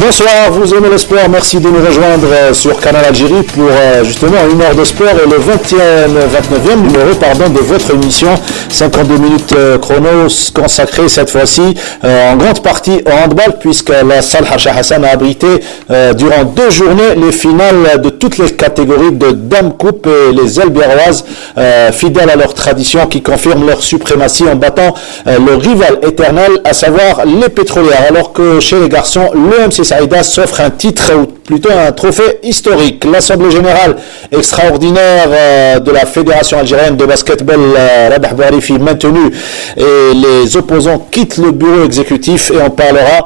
Bonsoir, vous aimez le sport, merci de nous rejoindre sur Canal Algérie pour justement une heure de sport et le 29e numéro de votre émission 52 minutes chrono consacrée cette fois-ci en grande partie au handball puisque la salle Hacha Hassan a abrité durant 2 journées les finales de toutes les catégories de Dame Coupe et les ailes biarroises fidèles à leur tradition qui confirment leur suprématie en battant le rival éternel à savoir les pétrolières alors que chez les garçons l'OMC Saïda s'offre un titre ou plutôt un trophée historique. L'Assemblée générale extraordinaire de la Fédération algérienne de basketball Rabah Bouharifi maintenue et les opposants quittent le bureau exécutif et on parlera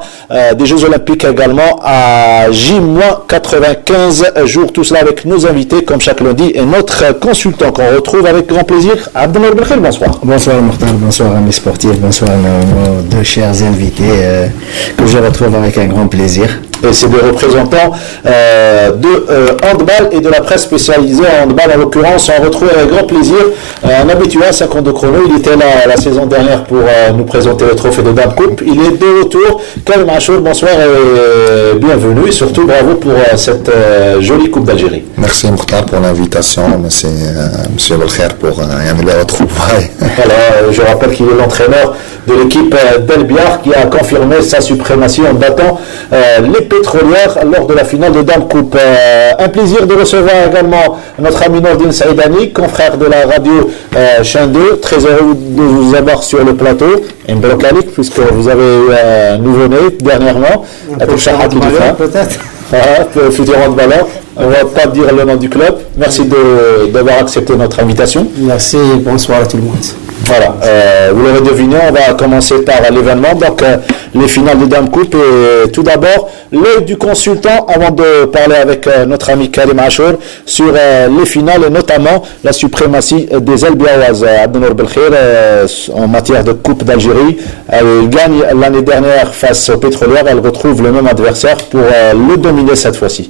des Jeux Olympiques également à J-95 jours. Tout cela avec nos invités comme chaque lundi et notre consultant qu'on retrouve avec grand plaisir. Abdelnour Belkhel, bonsoir. Bonsoir Mokhtar, bonsoir amis sportifs, bonsoir nos 2 chers invités que je retrouve avec un grand plaisir. Et c'est des représentants de handball et de la presse spécialisée en handball. En l'occurrence, on retrouve avec grand plaisir un habitué à 52 chrono. Il était là la saison dernière pour nous présenter le trophée de Dame Coupe. Il est de retour. Karim Achour, bonsoir et bienvenue. Et surtout, bravo pour cette jolie Coupe d'Algérie. Merci Mokhtar pour l'invitation. Merci Monsieur Belkher pour les retrouvailles. Voilà, je rappelle qu'il est l'entraîneur de l'équipe d'El Biar qui a confirmé sa suprématie en battant les pétrolières lors de la finale de Dame Coupe. Un plaisir de recevoir également notre ami Nordine Saïdani, confrère de la radio Chaîne 2. Très heureux de vous avoir sur le plateau. Un bel occasion puisque vous avez eu un nouveau-né dernièrement. Peut-être. Voilà, futur handballeur. On ne va pas dire le nom du club. Merci d'avoir accepté notre invitation. Merci, bonsoir à tout le monde. Voilà, vous l'avez deviné, on va commencer par l'événement, donc les finales de Dame Coupe. Et tout d'abord, l'œil du consultant avant de parler avec notre ami Karim Achour sur les finales et notamment la suprématie des ailes biarroises. Abdelnour Belkhir en matière de Coupe d'Algérie, elle gagne l'année dernière face aux pétrolières, elle retrouve le même adversaire pour le dominer cette fois-ci.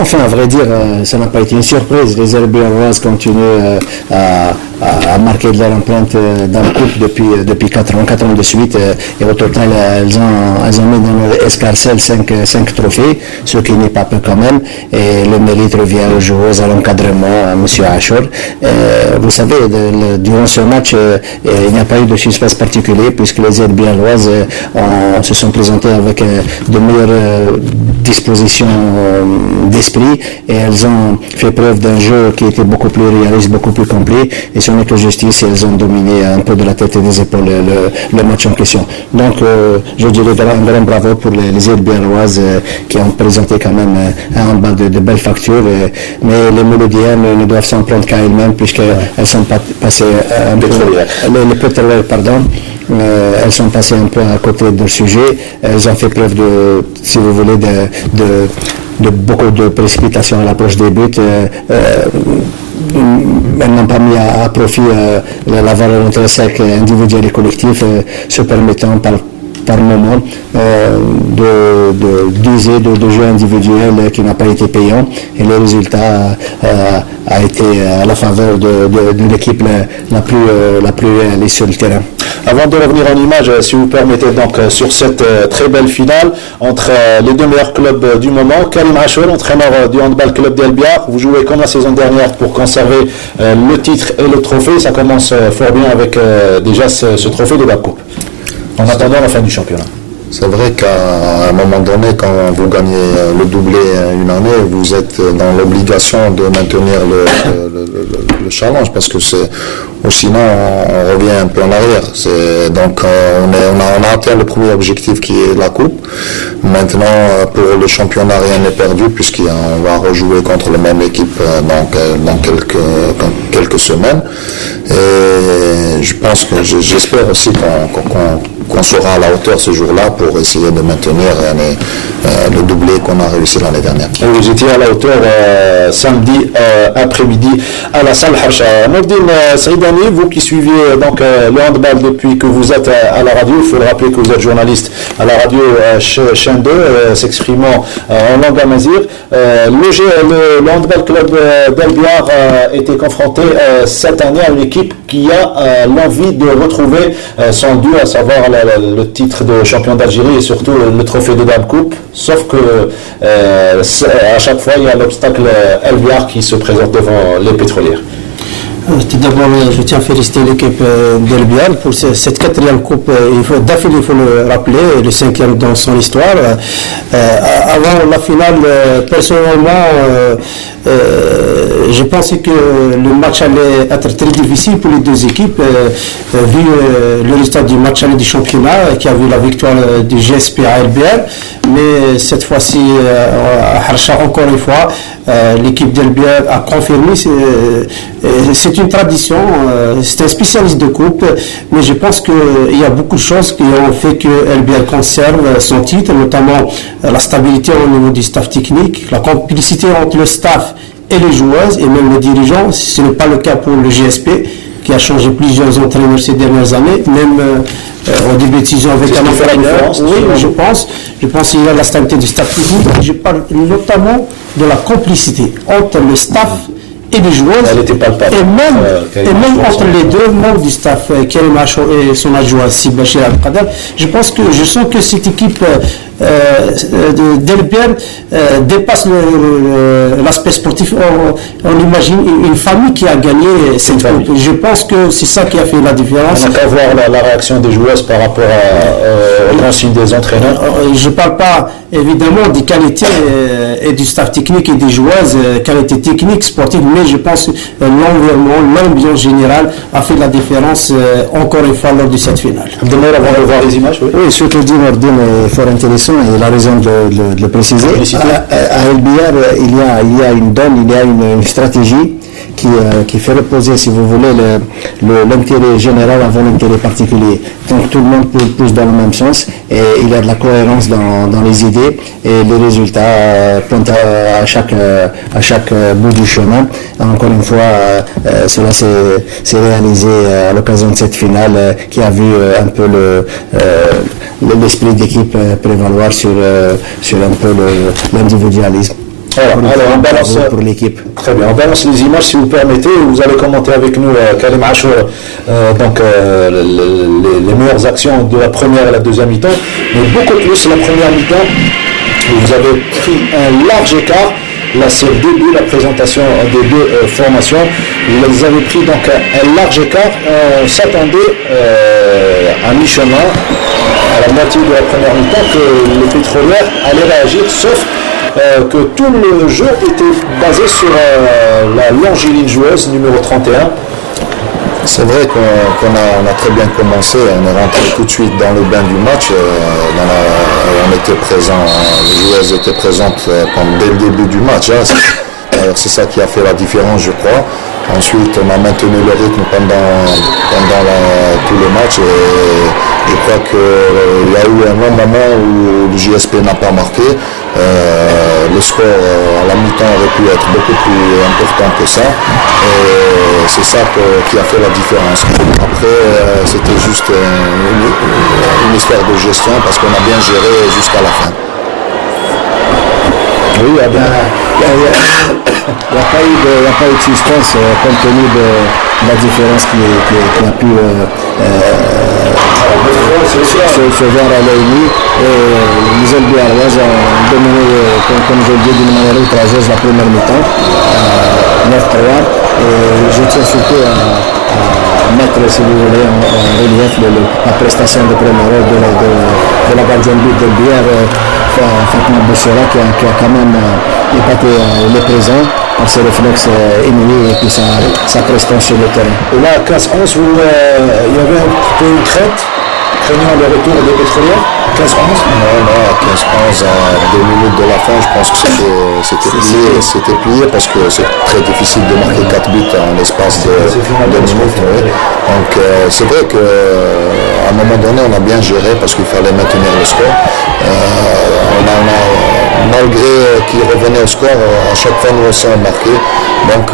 Enfin, à vrai dire, ça n'a pas été une surprise. Les ailes biarroises continuent à marquer de leur empreinte dans la coupe depuis 4 ans de suite. Et au total, elles ont mis dans leur escarcelle 5 trophées, ce qui n'est pas peu quand même. Et le mérite revient aux joueurs, à l'encadrement, à M. Achour. Vous savez, durant ce match, il n'y a pas eu de suspense particulier puisque les ailes biarroises se sont présentées avec de meilleures dispositions d'esprit et elles ont fait preuve d'un jeu qui était beaucoup plus réaliste, beaucoup plus complet et ce n'est que justice, elles ont dominé un peu de la tête et des épaules le match en question. Donc je dirais un grand bravo pour les ailes biarroises qui ont présenté quand même un handball de belle facture, mais les Mélodiennes ne doivent s'en prendre qu'à elles-mêmes puisqu'elles sont passées un peu les pétrolières, pardon. Elles sont passées un peu à côté de leur sujet. Elles ont fait preuve de, si vous voulez, de beaucoup de précipitation à l'approche des buts. Elles n'ont pas mis à profit la valeur intrinsèque individuelle et collective, se permettant par moment d'user de jeux individuels qui n'a pas été payant et le résultat a été à la faveur de l'équipe la plus réaliste sur le terrain. Avant de revenir en image, si vous permettez donc sur cette très belle finale entre les 2 meilleurs clubs du moment, Karim Achour, entraîneur du handball club d'El Biar, vous jouez comme la saison dernière pour conserver le titre et le trophée, ça commence fort bien avec déjà ce trophée de la Coupe. En attendant la fin du championnat. C'est vrai qu'à un moment donné, quand vous gagnez le doublé une année, vous êtes dans l'obligation de maintenir le challenge parce que sinon on revient un peu en arrière. Donc on a atteint le premier objectif qui est la coupe. Maintenant pour le championnat rien n'est perdu puisqu'on va rejouer contre la même équipe dans quelques semaines. Et je pense que j'espère aussi qu'on sera à la hauteur ce jour-là pour essayer de maintenir le doublé qu'on a réussi l'année dernière. Et vous étiez à la hauteur samedi après-midi à la salle Hacha. Nordine Saïdani, vous qui suiviez donc le handball depuis que vous êtes à la radio, il faut le rappeler que vous êtes journaliste à la radio Chaîne 2, s'exprimant en langue amazigh. Le handball club d'El Biar était confronté cette année à une équipe qui a l'envie de retrouver son duo, à savoir le titre de champion d'Algérie et surtout le trophée de Dame Coupe. Sauf que à chaque fois, il y a l'obstacle El Biar qui se présente devant les pétrolières. Tout d'abord, je tiens à féliciter l'équipe d'El Biar pour cette quatrième coupe. D'affilée, il faut le rappeler, le cinquième dans son histoire. Avant la finale, personnellement, je pensais que le match allait être très difficile pour les deux équipes, vu le résultat du match aller du championnat, qui a vu la victoire du GSP à El Biar. Mais cette fois-ci, à Harsha, encore une fois, l'équipe d'El Biar a confirmé. C'est une tradition, c'est un spécialiste de coupe, mais je pense qu'il y a beaucoup de choses qui ont fait que El Biar conserve son titre, notamment la stabilité au niveau du staff technique, la complicité entre le staff et les joueuses et même les dirigeants. Ce n'est pas le cas pour le GSP qui a changé plusieurs entraîneurs ces dernières années, même au début de saison avec un entraîneur. Oui, je pense qu'il y a la stabilité du staff technique. Je parle notamment de la complicité entre le staff et les joueurs, et même entre les deux membres du staff, Karim Achour et son adjoint Sibachir Al-Qadar, je sens que cette équipe d'El Biar dépasse l'aspect sportif. On imagine une famille qui a gagné cette coupe. Je pense que c'est ça qui a fait la différence. On n'a qu'à voir la réaction des joueuses par rapport aux consignes des entraîneurs. Je ne parle pas évidemment des qualités et du staff technique et des joueuses, qualité technique, sportive, mais je pense que l'environnement, l'ambiance générale a fait la différence encore une fois lors de cette finale. Demain, avant de voir les images. Oui, ce que dit Nordin est fort intéressant et il a raison de le préciser. À El Biar, il y a une donne, il y a une stratégie qui fait reposer, si vous voulez, l'intérêt général avant l'intérêt particulier. Donc tout le monde pousse dans le même sens et il y a de la cohérence dans les idées et les résultats pointent à chaque bout du chemin. Encore une fois, cela s'est réalisé à l'occasion de cette finale qui a vu un peu l'esprit d'équipe prévaloir sur un peu l'individualisme. Alors, on balance pour l'équipe. Très bien, on balance les images si vous permettez. Vous allez commenter avec nous, Karim Achour, les meilleures actions de la première et la deuxième mi-temps, mais beaucoup plus la première mi-temps. Vous avez pris un large écart. Là, c'est le début, la présentation des deux formations. Vous avez pris donc un large écart. On s'attendait à mi-chemin, à la moitié de la première mi-temps, que les pétrolières allaient réagir, sauf que tout le jeu était basé sur la longiligne joueuse numéro 31. C'est vrai qu'on a très bien commencé, on est rentré tout de suite dans le bain du match, on était présent, les joueuses étaient présentes dès le début du match. D'ailleurs, c'est ça qui a fait la différence, je crois. Ensuite, on a maintenu le rythme pendant tout le match et je crois qu'il y a eu un long moment où le JSP n'a pas marqué. Le score à la mi-temps aurait pu être beaucoup plus important que ça et c'est ça qui a fait la différence. Après, c'était juste une histoire de gestion parce qu'on a bien géré jusqu'à la fin. Oui, il n'y a pas eu de suspense compte tenu de la différence qui a pu se voir à l'œil nu. Les El Biarrois ont dominé, comme je le dis, d'une manière outrageuse la première mi-temps, 9-3. Et je tiens surtout à mettre, si vous voulez, en relief la prestation de première heure de la gardienne but d'El Biar, Fatma Boussera, qui a quand même épaté les présents par ses réflexes inouïs et puis sa prestance sur le terrain. Et là, à 15-11, il y avait un peu une crête, craignant le retour des pétrolières. 15-11 Non, à 15-11, à 2 minutes de la fin, je pense que c'était plié parce que c'est très difficile de marquer 4 buts en l'espace de 2 minutes. Oui. Donc c'est vrai qu'à un moment donné, on a bien géré parce qu'il fallait maintenir le score. Malgré qu'il revenait au score, à chaque fois nous aussi on marquait. Donc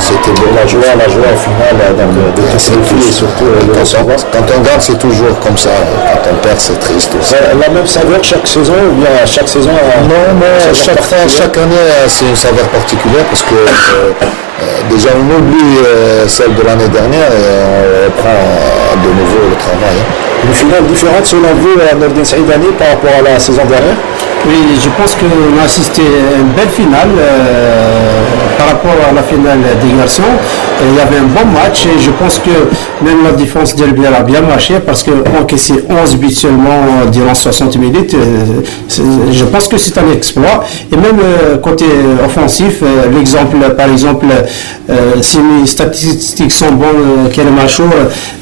c'était beau. La joie au final, de et surtout le recevoir. Quand on gagne, c'est toujours comme ça. Quand on perd, c'est triste aussi. La même saveur chaque saison ou bien chaque saison chaque année c'est une saveur particulière parce que déjà on oublie celle de l'année dernière et on reprend de nouveau le travail. Une finale différente selon vous, Nordin Saïdani, par rapport à la saison dernière? Oui, je pense qu'on a assisté à une belle finale par rapport à la finale des garçons. Il y avait un bon match et je pense que même la défense d'Elbière a bien marché parce qu'on a encaissé 11 buts seulement durant 60 minutes. Je pense que c'est un exploit. Et même côté offensif, par exemple, si mes statistiques sont bonnes, Kelemachour,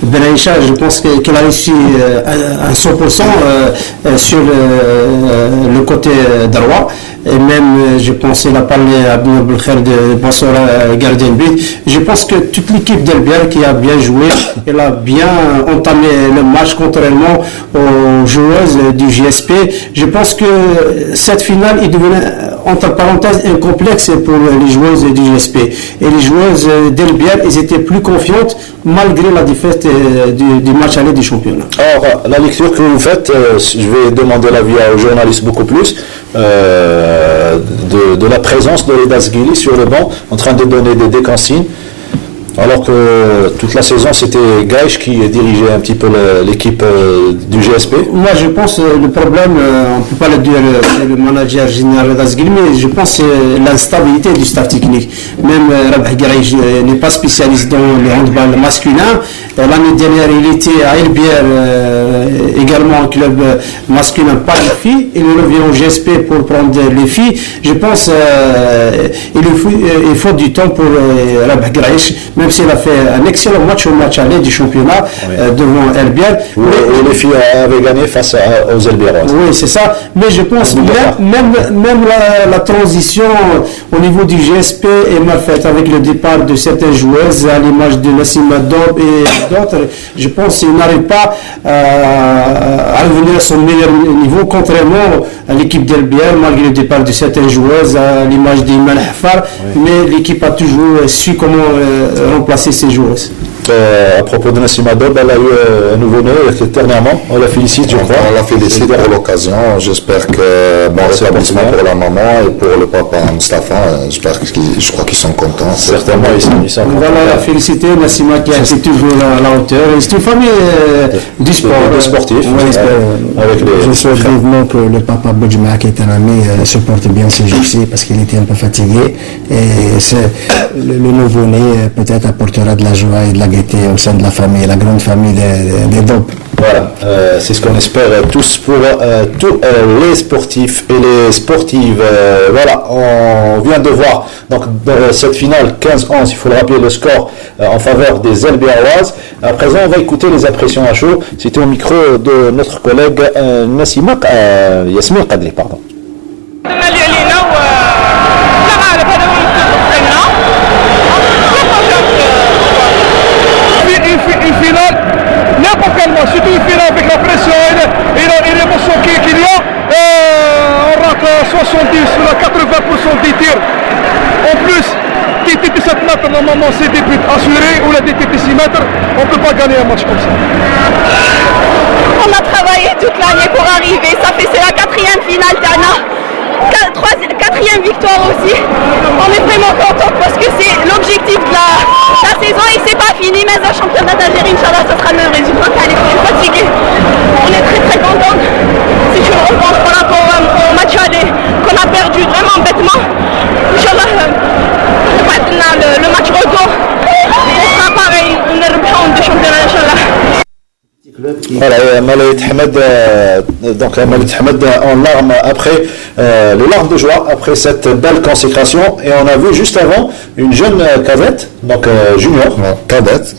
Benaïcha, je pense qu'il a réussi à 100% sur le côté droit. Et même, je pense, il a parlé à Abdel Belkher de Bassora, gardien de but. Je pense que toute l'équipe d'Elbière qui a bien joué, elle a bien entamé le match contrairement aux joueuses du GSP. Je pense que cette finale est devenue, entre parenthèses, un complexe pour les joueuses du GSP. Et les joueuses d'Elbière, elles étaient plus confiantes malgré la défaite du match aller du championnat. Alors, la lecture que vous faites, je vais demander l'avis aux journalistes beaucoup plus. De la présence de Leda Zguili sur le banc en train de donner des consignes, alors que toute la saison c'était Gaïch qui dirigeait un petit peu l'équipe du GSP. Moi je pense le problème, on ne peut pas le dire le manager général Leda Zguili, mais je pense c'est l'instabilité du staff technique. Même Rabah Gaïch n'est pas spécialiste dans le handball masculin. L'année dernière il était à Elbière également un club masculin par les filles. Il revient au GSP pour prendre les filles. Je pense il faut du temps pour Rabah Gaïch, même s'il a fait un excellent match au match aller du championnat devant Elbière. Oui, et les filles avaient gagné face aux Elbiéroises. Oui, c'est ça. Mais je pense même la transition au niveau du GSP est mal faite avec le départ de certaines joueuses, à l'image de Nassima Dob et d'autres. Je pense qu'il n'arrive pas à revenir à son meilleur niveau, contrairement à l'équipe d'Elbière, malgré le départ de certaines joueuses, à l'image d'Iman Hafar. Oui. Mais l'équipe a toujours su comment remplacer ces joueuses. À propos de Nassima Dob, elle a eu un nouveau-né dernièrement. On la félicite, je crois. On la félicite pour l'occasion. J'espère que bon rétablissement pour la maman et pour le papa Mustafa. Je crois qu'ils sont contents. Certainement, ils sont contents. Voilà, la féliciter Nassima qui a été toujours à la hauteur. C'est une famille du sport. Sportif. Je souhaite vivement que le papa Boudjma, qui est un ami, se porte bien ces jours-ci parce qu'il était un peu fatigué. Et le nouveau-né peut-être apportera de la joie et de la gaieté au sein de la famille, la grande famille des Dob. Voilà, c'est ce qu'on espère tous pour tous les sportifs et les sportives. Voilà, on vient de voir donc dans cette finale 15-11, il faut le rappeler, le score en faveur des Elbiéroises. À présent, on va écouter les impressions à chaud. C'était au micro de notre collègue Nassima Yasmine Qadri, pardon. N'importe quel match, surtout une finale avec la pression et l'émotion qu'il y a, on rate 70 ou 80% des tirs. En plus, des tirs de 7 mètres, normalement c'est des buts assurés, ou des tirs de 6 mètres, on ne peut pas gagner un match comme ça. On a travaillé toute l'année pour arriver, c'est la 4e finale d'Anna. 4e victoire aussi. On est vraiment contents parce que c'est l'objectif de la saison et c'est pas fini, mais le championnat d'Algérie, Inch'Allah, ce sera le résultat. Elle est fatiguée. On est très très contents. C'est une revanche par rapport au match aller qu'on a perdu vraiment bêtement. Inch'Allah, le match retour, on sera pareil. On est le du championnat, Inch'Allah. Voilà, Malaït Hamed, donc Malaït Hamed en larmes après les larmes de joie après cette belle consécration, et on a vu juste avant une jeune cadette, donc junior, cadette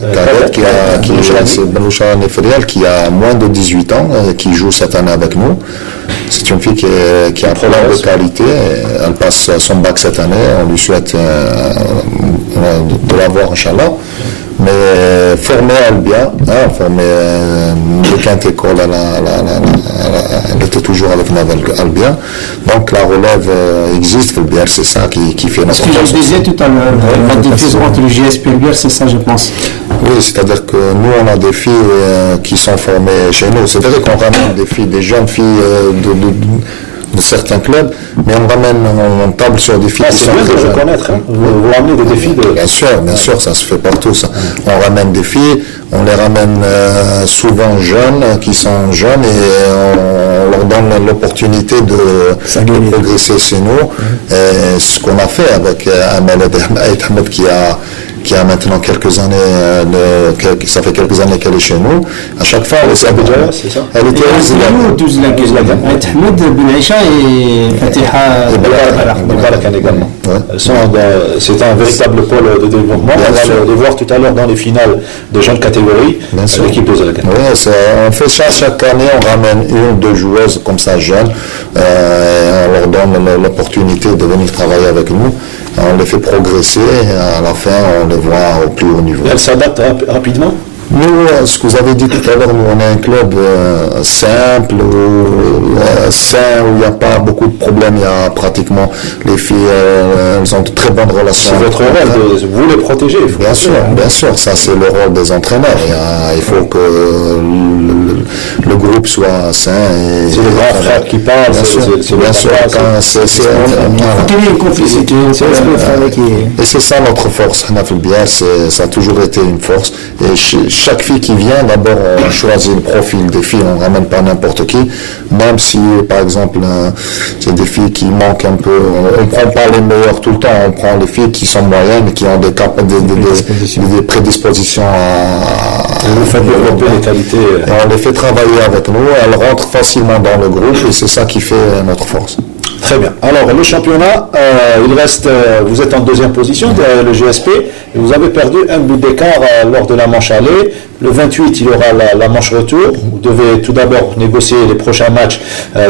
c'est Benoucha Nefriel qui a moins de 18 ans et qui joue cette année avec nous. C'est une fille qui a un problème de qualité, elle passe son bac cette année, on lui souhaite de l'avoir, Inch'Allah. Mais formée à Albia, formée de Quinte École, elle était toujours avec Navel Albia. Donc la relève existe, Albia, c'est ça qui fait notre. Ce que je disais tout à l'heure, la différence entre le GSP et Albia, c'est ça, je pense. Oui, c'est-à-dire que nous, on a des filles qui sont formées chez nous. C'est vrai qu'on ramène des jeunes filles de certains clubs, mais on table sur des filles qui sont c'est bien très de jeunes. reconnaître, hein. Vous ramenez des défis de... Bien sûr, ça se fait partout. Ça. On ramène des filles, on les ramène souvent jeunes, qui sont jeunes, et on leur donne l'opportunité de progresser chez nous. Et ce qu'on a fait avec Amel Ahmed qui a maintenant quelques années, ça fait quelques années qu'elle est chez nous. À chaque fois, c'est ça. Elle était Ahmed Ben Aïcha et Fatiha Barakan également. C'est un véritable pôle de développement. On va les voir tout à l'heure dans les finales de jeunes catégories, l'équipe de Zalagan. Oui, on fait ça chaque année, on ramène une ou deux joueuses comme ça jeunes, et on leur donne l'opportunité de venir travailler avec nous. On les fait progresser et à la fin on les voit au plus haut niveau. Elle s'adapte rapidement. Nous, ce que vous avez dit tout à l'heure, nous on est un club simple, sain, où il n'y a pas beaucoup de problèmes. Il y a pratiquement, les filles, elles ont de très bonnes relations. C'est votre rôle, vous les protéger. Bien sûr, ça c'est le rôle des entraîneurs. Il faut que le groupe soit sain. C'est les grands frères qui parlent, bien sûr. Il faut qu'il y ait une complicité. Et c'est ça notre force. Nafil Biar, ça a toujours été une force. Et chaque fille qui vient, d'abord on choisit le profil des filles, on ne ramène pas n'importe qui, même si par exemple c'est des filles qui manquent un peu, on ne prend pas les meilleures tout le temps, on prend les filles qui sont moyennes, qui ont des prédispositions à vous faites développer les qualités. Et on les fait travailler avec nous, elles rentrent facilement dans le groupe et c'est ça qui fait notre force. Très bien. Alors, le championnat, il reste, vous êtes en deuxième position derrière le GSP, et vous avez perdu un but d'écart lors de la manche aller. Le 28, il y aura la manche retour. Vous devez tout d'abord négocier les prochains matchs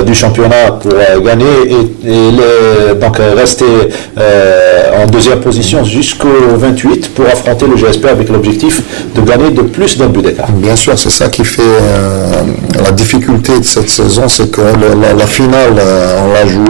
du championnat pour gagner et donc rester en deuxième position jusqu'au 28 pour affronter le GSP avec l'objectif de gagner de plus d'un but d'écart. Bien sûr, c'est ça qui fait la difficulté de cette saison, c'est que la finale, on l'a jouée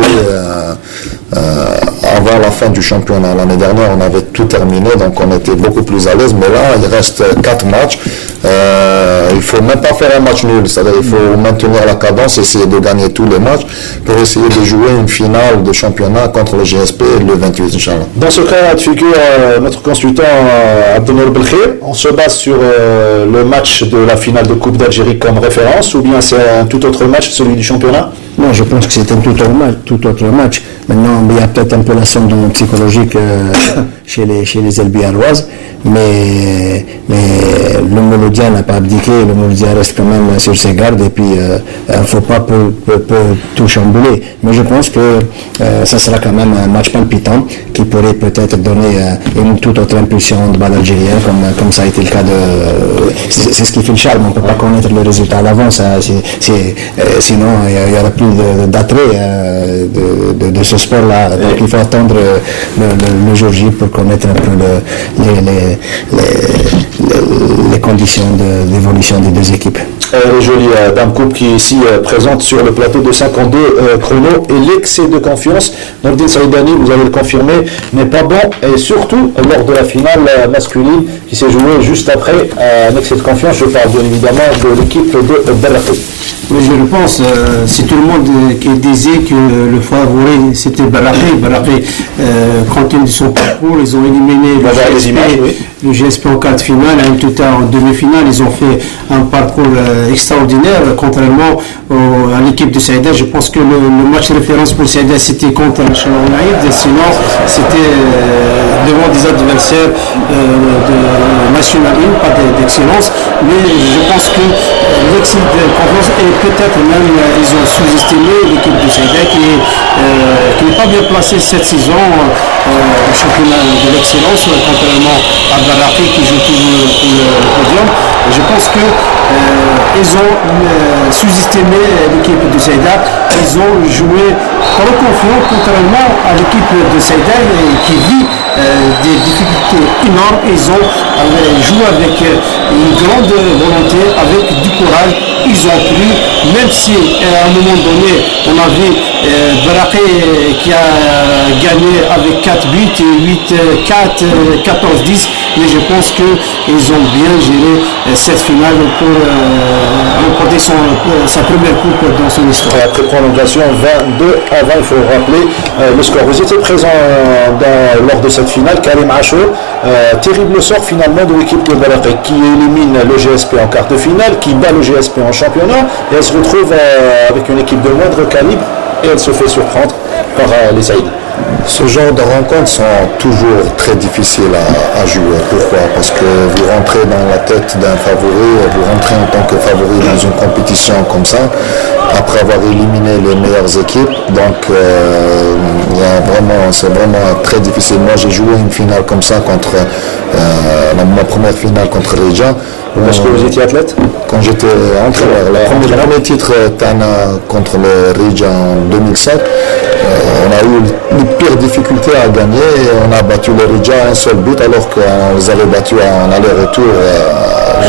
avant la fin du championnat. L'année dernière, on avait tout terminé, donc on était beaucoup plus à l'aise. Mais là, il reste 4 matchs. Il ne faut même pas faire un match nul. C'est-à-dire il faut maintenir la cadence, essayer de gagner tous les matchs pour essayer de jouer une finale de championnat contre le GSP le 28, Inch'Allah. Dans ce cas de figure, notre consultant Abdenour Belkhir, on se base sur le match de la finale de Coupe d'Algérie comme référence, ou bien c'est un tout autre match, celui du championnat? Non, je pense que c'est un tout autre match. Maintenant, il y a peut-être un peu la sonde psychologique chez les Elbiaroises, mais le Mouloudia n'a pas abdiqué, le Mouloudia reste quand même sur ses gardes, et puis il ne faut pas tout chambouler. Mais je pense que ça sera quand même un match palpitant qui pourrait peut-être donner une toute autre impulsion de balle algérienne, comme ça a été le cas c'est ce qui fait le charme, on ne peut pas connaître le résultat à l'avance, sinon il y aura plus d'attrait de ce sport-là. Donc il faut attendre le jour J pour connaître un peu les conditions d'évolution des deux équipes. Les jolies Dame Coupe qui est ici présente sur le plateau de 52 chrono, et l'excès de confiance, Nordine Saïdani, vous allez le confirmer, n'est pas bon, et surtout lors de la finale masculine qui s'est jouée juste après un excès de confiance. Je parle bien évidemment de l'équipe de Barrakou. Oui, je le pense. C'est tout le monde qui disait que le favori c'était Barrakou. Barrakou, compte tenu de son parcours, ils ont éliminé le GSP en quart de finale, à Tuta en demi-finale. Ils ont fait un parcours extraordinaire, contrairement à l'équipe de Saïda. Je pense que le match de référence pour Saïda c'était contre le Chalaoulaïd, sinon c'était devant des adversaires de National 1, pas d'excellence. Mais je pense que l'excès de confiance, et peut-être même ils ont sous-estimé l'équipe de Saïda qui n'est pas bien placée cette saison au championnat de l'excellence, contrairement à Barrakou qui joue toujours pour le podium. Je pense qu'ils ont sous-estimé l'équipe de Saïda. Ils ont joué trop confiant, contrairement à l'équipe de Saïda qui vit des difficultés énormes. Ils ont joué avec une grande volonté, avec du courage. Ils ont cru, même si à un moment donné on a vu Baraqé qui a gagné avec 4 buts, 8-4, 14-10, mais je pense qu'ils ont bien géré cette finale pour remporter sa première coupe dans son histoire. Et après prolongation, 22-20, il faut rappeler le score. Vous étiez présent lors de cette finale, Karim Acho, terrible sort finalement de l'équipe de Baraqé qui élimine le GSP en quart de finale, qui bat le GSP en championnat, et elle se retrouve avec une équipe de moindre calibre et elle se fait surprendre par les Saïd. Ce genre de rencontres sont toujours très difficiles à jouer. Pourquoi? Parce que vous rentrez dans la tête d'un favori, vous rentrez en tant que favori dans une compétition comme ça, après avoir éliminé les meilleures équipes. Donc c'est vraiment très difficile. Moi j'ai joué une finale comme ça contre ma première finale contre Rija. Parce que vous étiez athlète? Quand j'étais entraîneur, le premier titre Tana contre le Rija en 2007, on a eu les pires difficultés à gagner et on a battu le Rija à un seul but alors qu'on les avait battus en aller-retour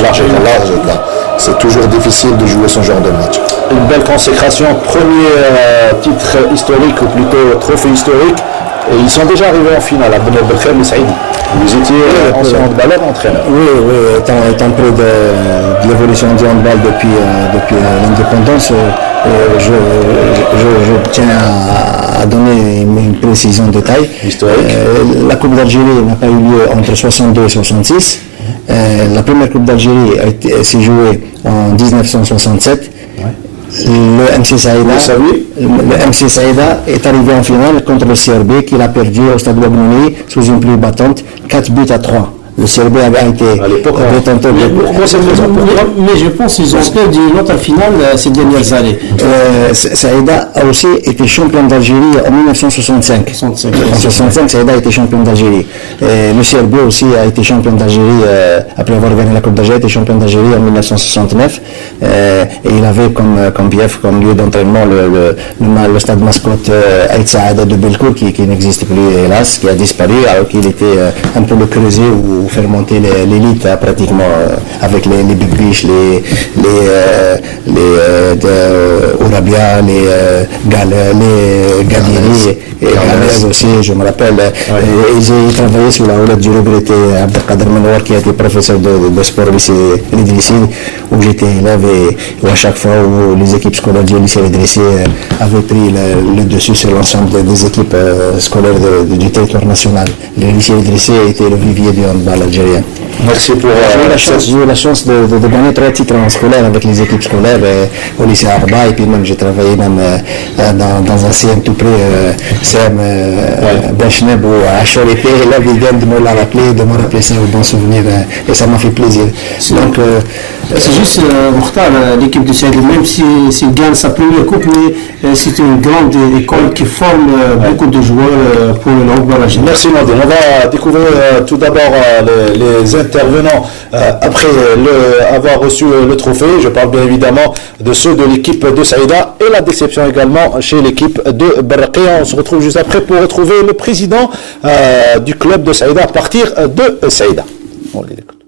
large. C'est toujours difficile de jouer ce genre de match. Une belle consécration, premier titre historique ou plutôt trophée historique. Et ils sont déjà arrivés en finale à Bnei Belkhem et Saïdi. Vous étiez ancien handballeur, entraîneur. Oui, étant près de l'évolution du handball depuis l'indépendance, je tiens à donner une précision de taille. Historique. La Coupe d'Algérie n'a pas eu lieu entre 62 et 66. La première Coupe d'Algérie s'est jouée en 1967. Le MC Saïda est arrivé en finale contre le CRB qu'il a perdu au stade Ouagnouni sous une pluie battante, 4-3. Le CRB a été détenteur de... Mais je pense qu'ils ont perdu l'autre finale ces dernières années. Saïda a aussi été champion d'Algérie en 1965. En 1965, Saïda a été champion d'Algérie. Le CRB aussi a été champion d'Algérie, après avoir gagné la Coupe d'Algérie, a été champion d'Algérie en 1969. Et il avait comme bief, comme lieu d'entraînement, le stade mascotte Aït Saada de Belcourt, qui n'existe plus, hélas, qui a disparu, alors qu'il était un peu le creuset où faire monter l'élite pratiquement avec les Big Biches, les Ourabia, les Gadiri et Galez aussi, je me rappelle. J'ai travaillé sous la houlette du regretté Abdelkader Menouar qui a été professeur de sport au lycée Idrissi où j'étais élève et où à chaque fois où les équipes scolaires du lycée Idrissi avaient pris le dessus sur l'ensemble des équipes scolaires du territoire national. Le lycée Idrissi était le vivier du handball algérien. Merci pour j'ai eu la chance de gagner 3 titres en scolaire avec les équipes scolaires au lycée Arba et puis même j'ai travaillé même dans un CM tout près, CM Bachneb où Achor était là, il vient de me la rappeler, de me rappeler ça au bon souvenir et ça m'a fait plaisir. Donc c'est juste Mokhtar, l'équipe de Saïd, même s'il gagne sa première coupe, mais c'est une grande école qui forme beaucoup de joueurs pour le handball algérien. Merci Nadine. On va découvrir tout d'abord les intervenants après avoir reçu le trophée. Je parle bien évidemment de ceux de l'équipe de Saïda et la déception également chez l'équipe de Baraqé. On se retrouve juste après pour retrouver le président du club de Saïda à partir de Saïda.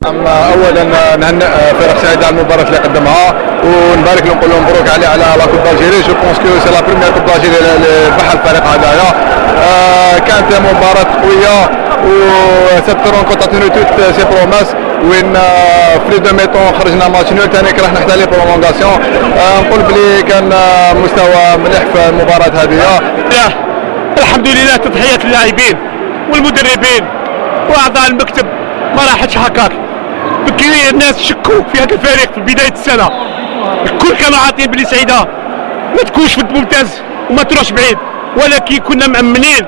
اولا نهنئ فريق سعيد على المباراه اللي قدمها ونبارك لهم نقول لهم مبروك على لا كوب دالجيري. جو بونس كو سي لا بروميير كوب دالجيري اللي ربحها الفريق هذايا. كانت مباراه قويه و سيت رونكونت تونو توت سي بروماس وين في لي دو ميطون خرجنا ماتش نول ثاني رحنا حتى لي برولونغاسيون. نقول بلي كان مستوى مليح في المباراه هذه. الحمد لله تضحيه اللاعبين والمدربين واعضاء المكتب ما راحتش هكاك. بكري الناس شكوا في هذا الفريق في بدايه السنه، الكل كانوا عاطين بلي سعيده ما تكونش في الممتاز وما تروحش بعيد، ولكن كنا مأمنين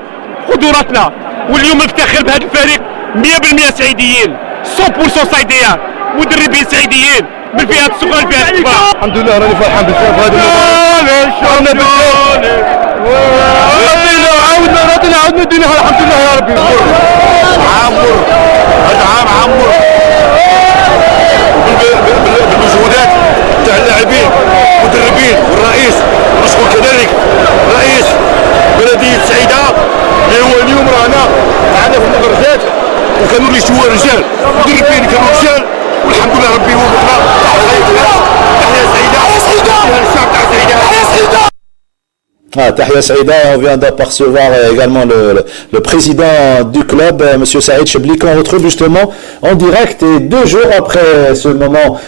قدراتنا واليوم نفتخر بهذا الفريق 100% سعيديين، 100% سعيديين، مدربين سعيديين من فئات الصغار لفئات الكبار. الحمد لله راني فرحان بزاف بهذا المباراه. عاودنا الدنيا الحمد لله يا ربي. عامر هذا عام عامر بالمجهودات تاع اللاعبين المدربين والرئيس، نشكر كذلك رئيس بلديه سعيده اللي هو اليوم رانا معنا في المدرجات وكانوا اللي يشوفوا رجال مدربين كانوا رجال والحمد لله ربي هو مطلع. تحيا سعيده، تحيا سعيده، تحيا الشعب تاع سعيده، تحيا سعيده. Ah, Tahia Saïda, on vient d'apercevoir également le président du club, M. Saïd Chebli, qu'on retrouve justement en direct. Et 2 jours après ce moment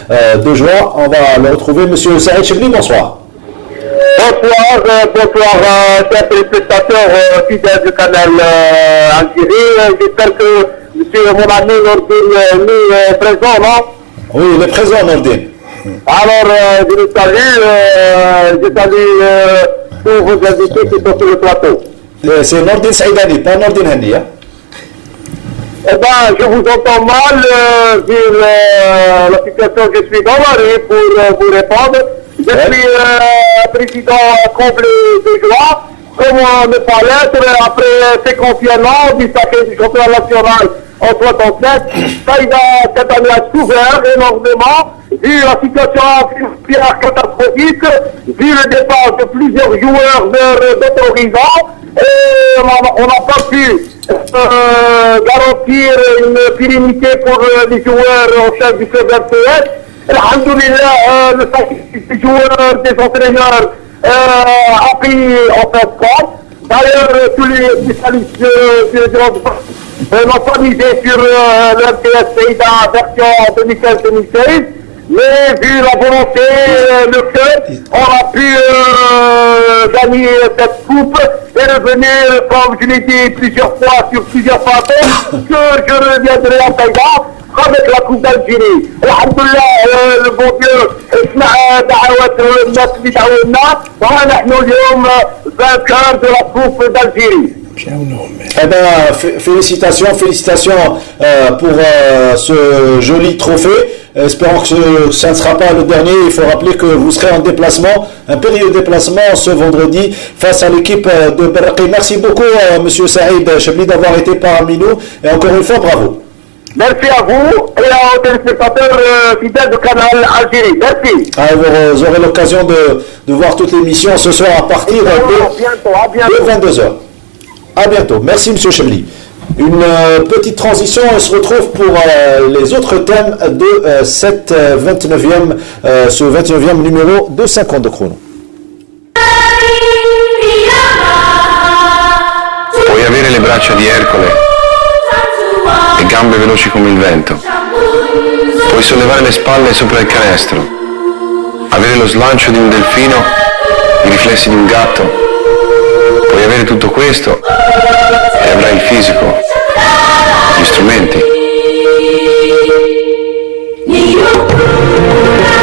de joie, on va le retrouver. M. Saïd Chebli, bonsoir. Bonsoir, chers téléspectateurs fidèles du canal Algérie. J'espère que mon ami Nordine est présent, non? Oui, il est présent, Nordine. Alors, je le salue, tous vos invités qui sont sur le plateau. C'est Nordine Saïdani, pas Nordine Henni. Hein? Eh bien, je vous entends mal, vu la situation, je suis dans la rue pour vous répondre. Je suis président comblé de joie. Comment ne pas l'être après ces confinements du sacré du championnat national en 67. Saïda, cette année, a souffert énormément, vu la situation financière catastrophique, vu le départ de plusieurs joueurs d'autres horizons, et on n'a pas pu garantir une pérennité pour les joueurs au chef du club RCS. Alhamdoulilah, le sacrifice des joueurs, des entraîneurs a pris en fin de compte. D'ailleurs, tous les spécialistes n'ont pas misé sur le RCS Saïda version 2015-2016. Mais vu la volonté, le club, on a pu gagner cette coupe et revenir, comme je l'ai dit plusieurs fois, sur plusieurs plateaux, que je reviendrai en Saïda avec la coupe d'Algérie. Alhamdoulilah, le bon Dieu, اسمع دعوات الناس اللي دعونا ونحن اليوم vainqueurs de la coupe d'Algérie. Eh bien, félicitations pour ce joli trophée. Espérons que ça ne sera pas le dernier. Il faut rappeler que vous serez en déplacement, un périlleux déplacement ce vendredi face à l'équipe de Berraqi. Merci beaucoup, M. Saïd Chebli, d'avoir été parmi nous. Et encore une fois, bravo. Merci à vous et aux téléspectateurs fidèles du canal Algérie. Merci. Vous aurez l'occasion de voir toute l'émission ce soir à partir de 22h. À bientôt. Merci, M. Chebli. Une petite transition, on se retrouve pour les autres thèmes de cette 29e, ce 29e numéro de 50 de chrono. Puoi avere le braccia di Ercole e gambe veloci come il vento. Puoi sollevare le spalle sopra il canestro, avere lo slancio di un delfino, i riflessi di un gatto. Puoi avere tutto questo e avrai il fisico, gli strumenti.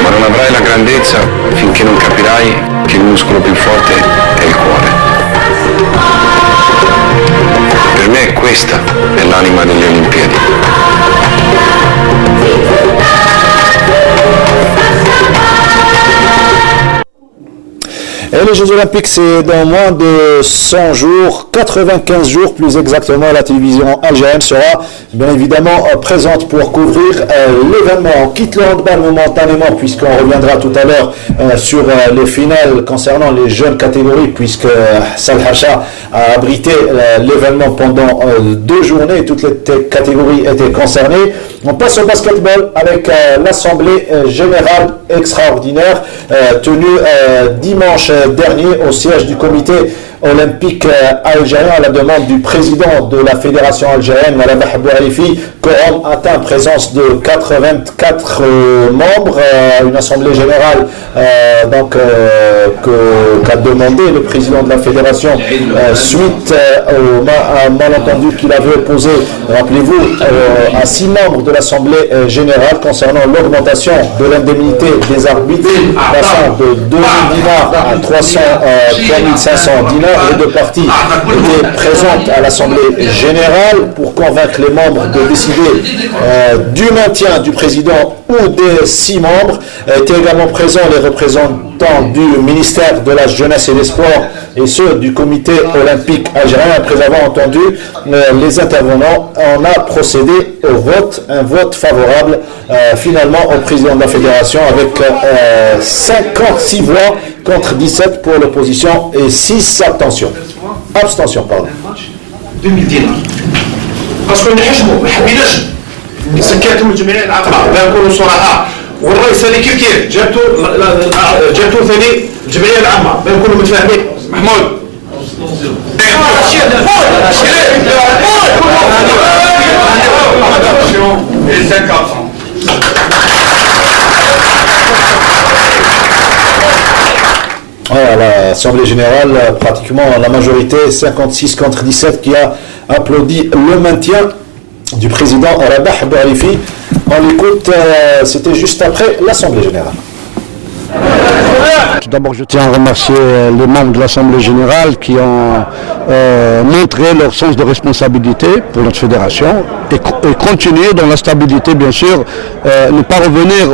Ma non avrai la grandezza finché non capirai che il muscolo più forte è il cuore. Per me questa è l'anima delle Olimpiadi. Et les Jeux Olympiques, c'est dans moins de 100 jours, 95 jours plus exactement. La télévision algérienne sera bien évidemment présente pour couvrir l'événement. On quitte le handball momentanément puisqu'on reviendra tout à l'heure sur les finales concernant les jeunes catégories, puisque Sal Hacha a abrité l'événement pendant 2 journées et toutes les catégories étaient concernées. On passe au basketball avec l'Assemblée Générale extraordinaire tenue dimanche dernier au siège du comité olympique algérien à la demande du président de la fédération algérienne, Mme Bouhalifi. Quorum atteint, présence de 84 membres, une assemblée générale qu'a demandé le président de la fédération suite à un malentendu qu'il avait opposé, rappelez-vous, à 6 membres de l'assemblée générale concernant l'augmentation de l'indemnité des arbitres passant de 2 000 dinars à 3 500 dinars. Les 2 parties étaient présentes à l'Assemblée générale pour convaincre les membres de décider du maintien du président ou des 6 membres. Étaient également présents les représentants du ministère de la Jeunesse et des Sports et ceux du comité olympique algérien. Après avoir entendu les intervenants, on a procédé au vote, un vote favorable finalement au président de la fédération avec 56 voix contre 17 pour l'opposition et 6 abstentions. Pardon. 2000 دينار خاصكم نحجموا ما حبيناش سكاتهم الجمعيه العامه باش نكونوا صراحه والرئيس هذه كيف جابتوا ثاني الجمعيه العامه باش نكونوا متفاهمين Mahmoud. Et 5 absents. À l'Assemblée générale, pratiquement la majorité, 56 contre 17, qui a applaudi le maintien du président Rabah Boualifi. On l'écoute, c'était juste après l'Assemblée générale. Tout d'abord, je tiens à remercier les membres de l'Assemblée générale qui ont montré leur sens de responsabilité pour notre fédération et continuer dans la stabilité, bien sûr, ne pas revenir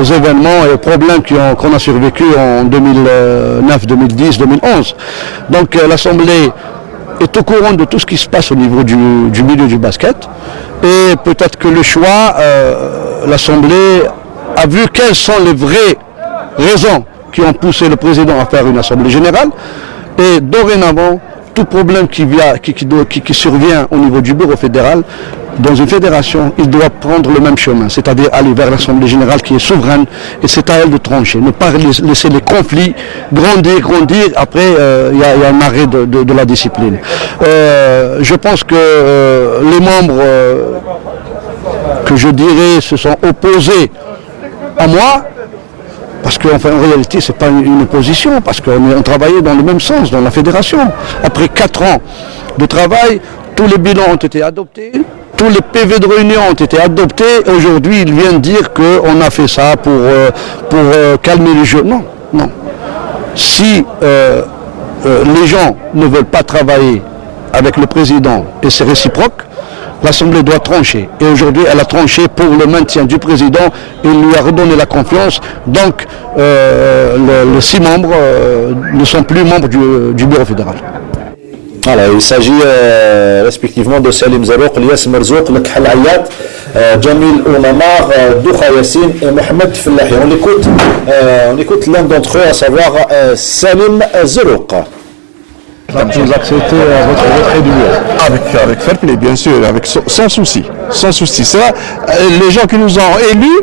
aux événements et aux problèmes qu'on a survécu en 2009, 2010, 2011. Donc l'Assemblée est au courant de tout ce qui se passe au niveau du milieu du basket et peut-être que le choix, l'Assemblée a vu quelles sont les vraies raisons qui ont poussé le président à faire une assemblée générale et dorénavant tout problème qui survient au niveau du bureau fédéral dans une fédération, il doit prendre le même chemin, c'est-à-dire aller vers l'assemblée générale qui est souveraine et c'est à elle de trancher, ne pas laisser les conflits grandir, après il y a un arrêt de la discipline. Je pense que les membres que je dirais se sont opposés à moi, parce qu'en réalité, ce n'est pas une opposition, parce qu'on travaillait dans le même sens, dans la fédération. Après 4 ans de travail, tous les bilans ont été adoptés, tous les PV de réunion ont été adoptés. Aujourd'hui, ils viennent dire qu'on a fait ça pour calmer les jeux. Non. Si les gens ne veulent pas travailler avec le président et c'est réciproque, l'Assemblée doit trancher. Et aujourd'hui, elle a tranché pour le maintien du président. Il lui a redonné la confiance. Donc, les 6 membres ne sont plus membres du bureau fédéral. Voilà, il s'agit respectivement de Salim Zarouk, Lias Merzouk, Lekhal Ayat, Jamil Oumamar, Doucha Yassine et Mohamed Fellahi. On écoute l'un d'entre eux, à savoir Salim Zarouk. Vous acceptez votre retrait du bureau? Avec fair play, bien sûr, sans souci. Ça, les gens qui nous ont élus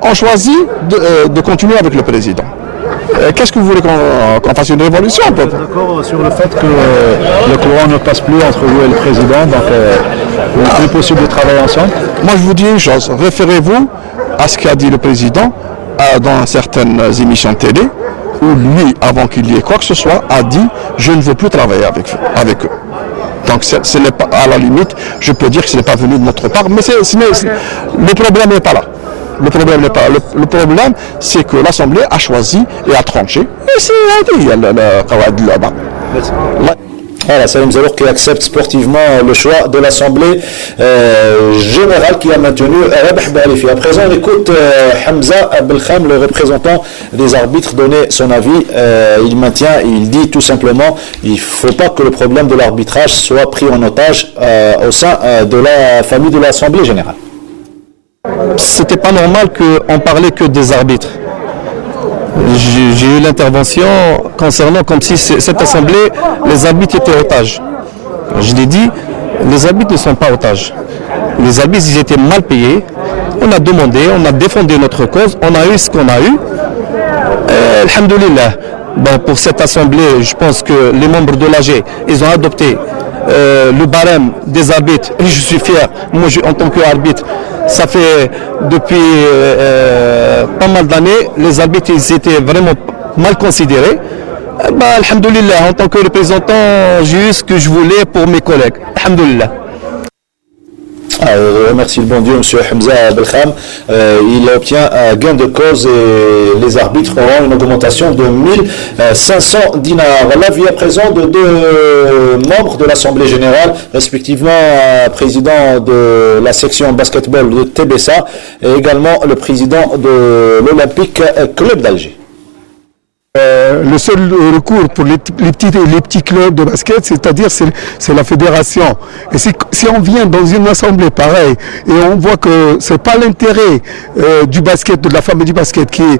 ont choisi de continuer avec le président. Qu'est-ce que vous voulez qu'on fasse une révolution? Vous êtes d'accord sur le fait que le courant ne passe plus entre vous et le président, donc il n'est plus possible de travailler ensemble? Moi, je vous dis une chose, référez-vous à ce qu'a dit le président dans certaines émissions de télé, où lui, avant qu'il y ait quoi que ce soit, a dit « je ne veux plus travailler avec eux ». Donc ce n'est pas, à la limite, je peux dire que ce n'est pas venu de notre part, mais le problème n'est pas là. Le problème n'est pas là. Le problème, c'est que l'Assemblée a choisi et a tranché. Et c'est là-bas. Voilà, Salim Zarouk qui accepte sportivement le choix de l'Assemblée générale qui a maintenu Rabah Boualifi. À présent, on écoute Hamza Belkham, le représentant des arbitres, donner son avis. Il dit tout simplement il ne faut pas que le problème de l'arbitrage soit pris en otage au sein de la famille de l'Assemblée générale. C'était pas normal qu'on parlait que des arbitres. J'ai eu l'intervention concernant comme si cette assemblée, les arbitres étaient otages. Je l'ai dit, les arbitres ne sont pas otages. Les arbitres, ils étaient mal payés. On a demandé, on a défendu notre cause, on a eu ce qu'on a eu. Alhamdoulilah. Bon, pour cette assemblée, je pense que les membres de l'AG, ils ont adopté le barème des arbitres. Et je suis fier, moi en tant qu'arbitre, ça fait depuis pas mal d'années, les arbitres ils étaient vraiment mal considérés. Alhamdoulilah, en tant que représentant, j'ai eu ce que je voulais pour mes collègues. Alhamdoulilah. Je remercie le bon Dieu, M. Hamza Belkham. Il obtient gain de cause et les arbitres auront une augmentation de 1500 dinars. L'avis à présent de 2 membres de l'Assemblée générale, respectivement président de la section basketball de TBSA et également le président de l'Olympique Club d'Alger. Le seul recours pour les petits clubs de basket, c'est-à-dire c'est la fédération. Et si on vient dans une assemblée pareille et on voit que c'est pas l'intérêt du basket, de la famille du basket qui est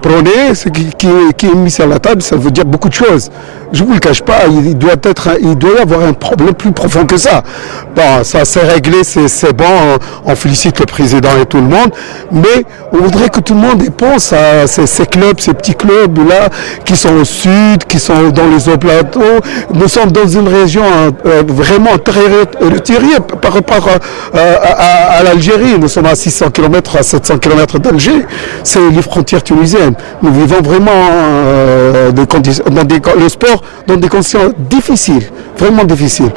prôné, qui est mis sur la table, ça veut dire beaucoup de choses. Je vous le cache pas, il doit y avoir un problème plus profond que ça. Bon, ça s'est réglé, c'est bon, on félicite le président et tout le monde, mais on voudrait que tout le monde pense à ces clubs, ces petits petits clubs là qui sont au sud, qui sont dans les hauts plateaux. Nous sommes dans une région vraiment très retirée par rapport à l'Algérie. Nous sommes à 600 km, à 700 km d'Alger. C'est les frontières tunisiennes. Nous vivons vraiment le sport dans des conditions difficiles, vraiment difficiles.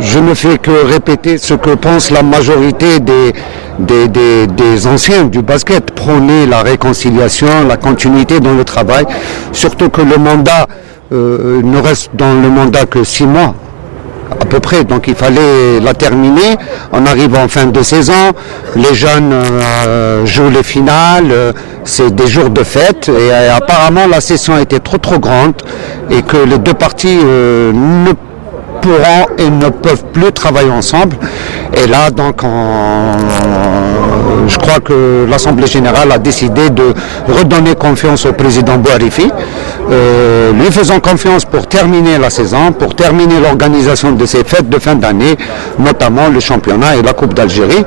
Je ne fais que répéter ce que pense la majorité des anciens du basket, prôner la réconciliation, la continuité dans le travail, surtout que le mandat ne reste dans le mandat que 6 mois à peu près, donc il fallait la terminer. On arrive en fin de saison, les jeunes jouent les finales, c'est des jours de fête et apparemment la session était trop grande et que les deux parties ne pourront et ne peuvent plus travailler ensemble. Et là, donc, je crois que l'Assemblée générale a décidé de redonner confiance au président Bouarifi, lui faisant confiance pour terminer la saison, pour terminer l'organisation de ces fêtes de fin d'année, notamment le championnat et la Coupe d'Algérie.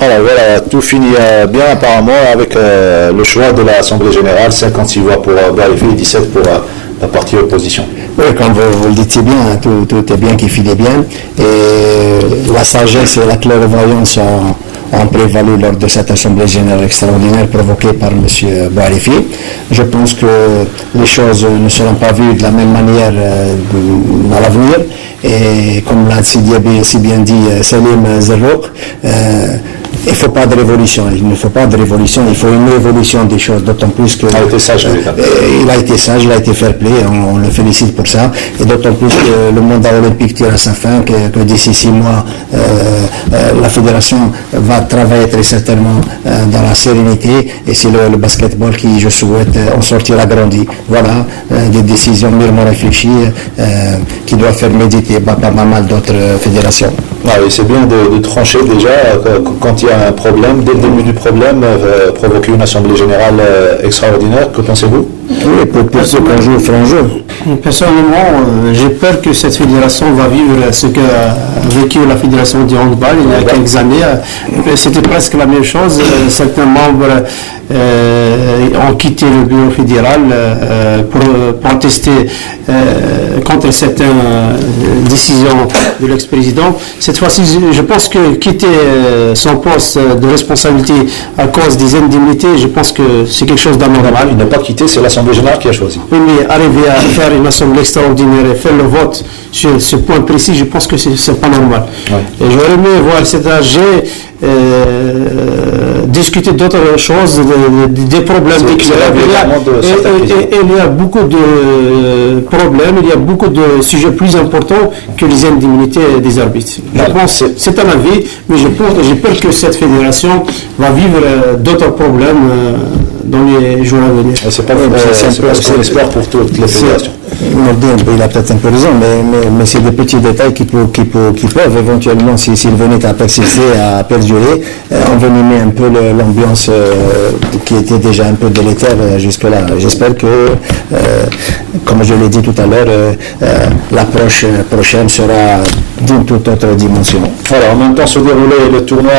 Alors voilà, tout finit bien apparemment avec le choix de l'Assemblée générale, 56 voix pour Bouarifi et 17 pour la partie opposition. Oui, comme vous le dites bien, tout est bien qui finit bien. Et la sagesse et la clairvoyance ont prévalu lors de cette Assemblée générale extraordinaire provoquée par M. Bouarifi. Je pense que les choses ne seront pas vues de la même manière à l'avenir. Et comme l'a si bien dit Salim Zerrouk, il ne faut pas de révolution, il faut une révolution des choses, d'autant plus que... Il a été sage, il a été sage, il a été fair play, on le félicite pour ça, et d'autant plus que le mandat olympique tire à sa fin, que d'ici 6 mois, la fédération va travailler très certainement dans la sérénité, et c'est le basketball qui, je souhaite, en sortira grandi. Voilà, des décisions mûrement réfléchies qui doivent faire méditer pas mal d'autres fédérations. Et c'est bien de trancher déjà quand il y a un problème, dès le début du problème, provoquer une assemblée générale extraordinaire. Que pensez-vous? Oui, pour ce qu'on joue au franc jeu. Personnellement, j'ai peur que cette fédération va vivre ce qu'a vécu la fédération du handball il y a quelques années. C'était presque la même chose. Certains membres ont quitté le bureau fédéral pour protester contre certaines décisions de l'ex-président. Cette fois-ci, je pense que quitter son poste de responsabilité à cause des indemnités, je pense que c'est quelque chose d'anormal. Il n'a pas quitté, c'est l'Assemblée générale qui a choisi. Oui, mais arriver à faire une assemblée extraordinaire et faire le vote sur ce point précis, je pense que c'est pas normal. Ouais. Et j'aurais aimé voir cet AG discuter d'autres choses, des problèmes qu'il y a. Il y a beaucoup de problèmes, il y a beaucoup de sujets plus importants que les indemnités des arbitres. Je pense, c'est un avis, mais j'ai peur que cette fédération va vivre d'autres problèmes dans les jours à venir. C'est pas c'est l'espoir pour toutes les fédérations. Il a peut-être un peu raison, mais c'est des petits détails qui peuvent éventuellement, s'ils venaient à persister, à perdurer, envenimer un peu l'ambiance qui était déjà un peu délétère jusque-là. J'espère que, comme je l'ai dit tout à l'heure, l'approche prochaine sera d'une toute autre dimension. Alors, en même temps se déroulait le tournoi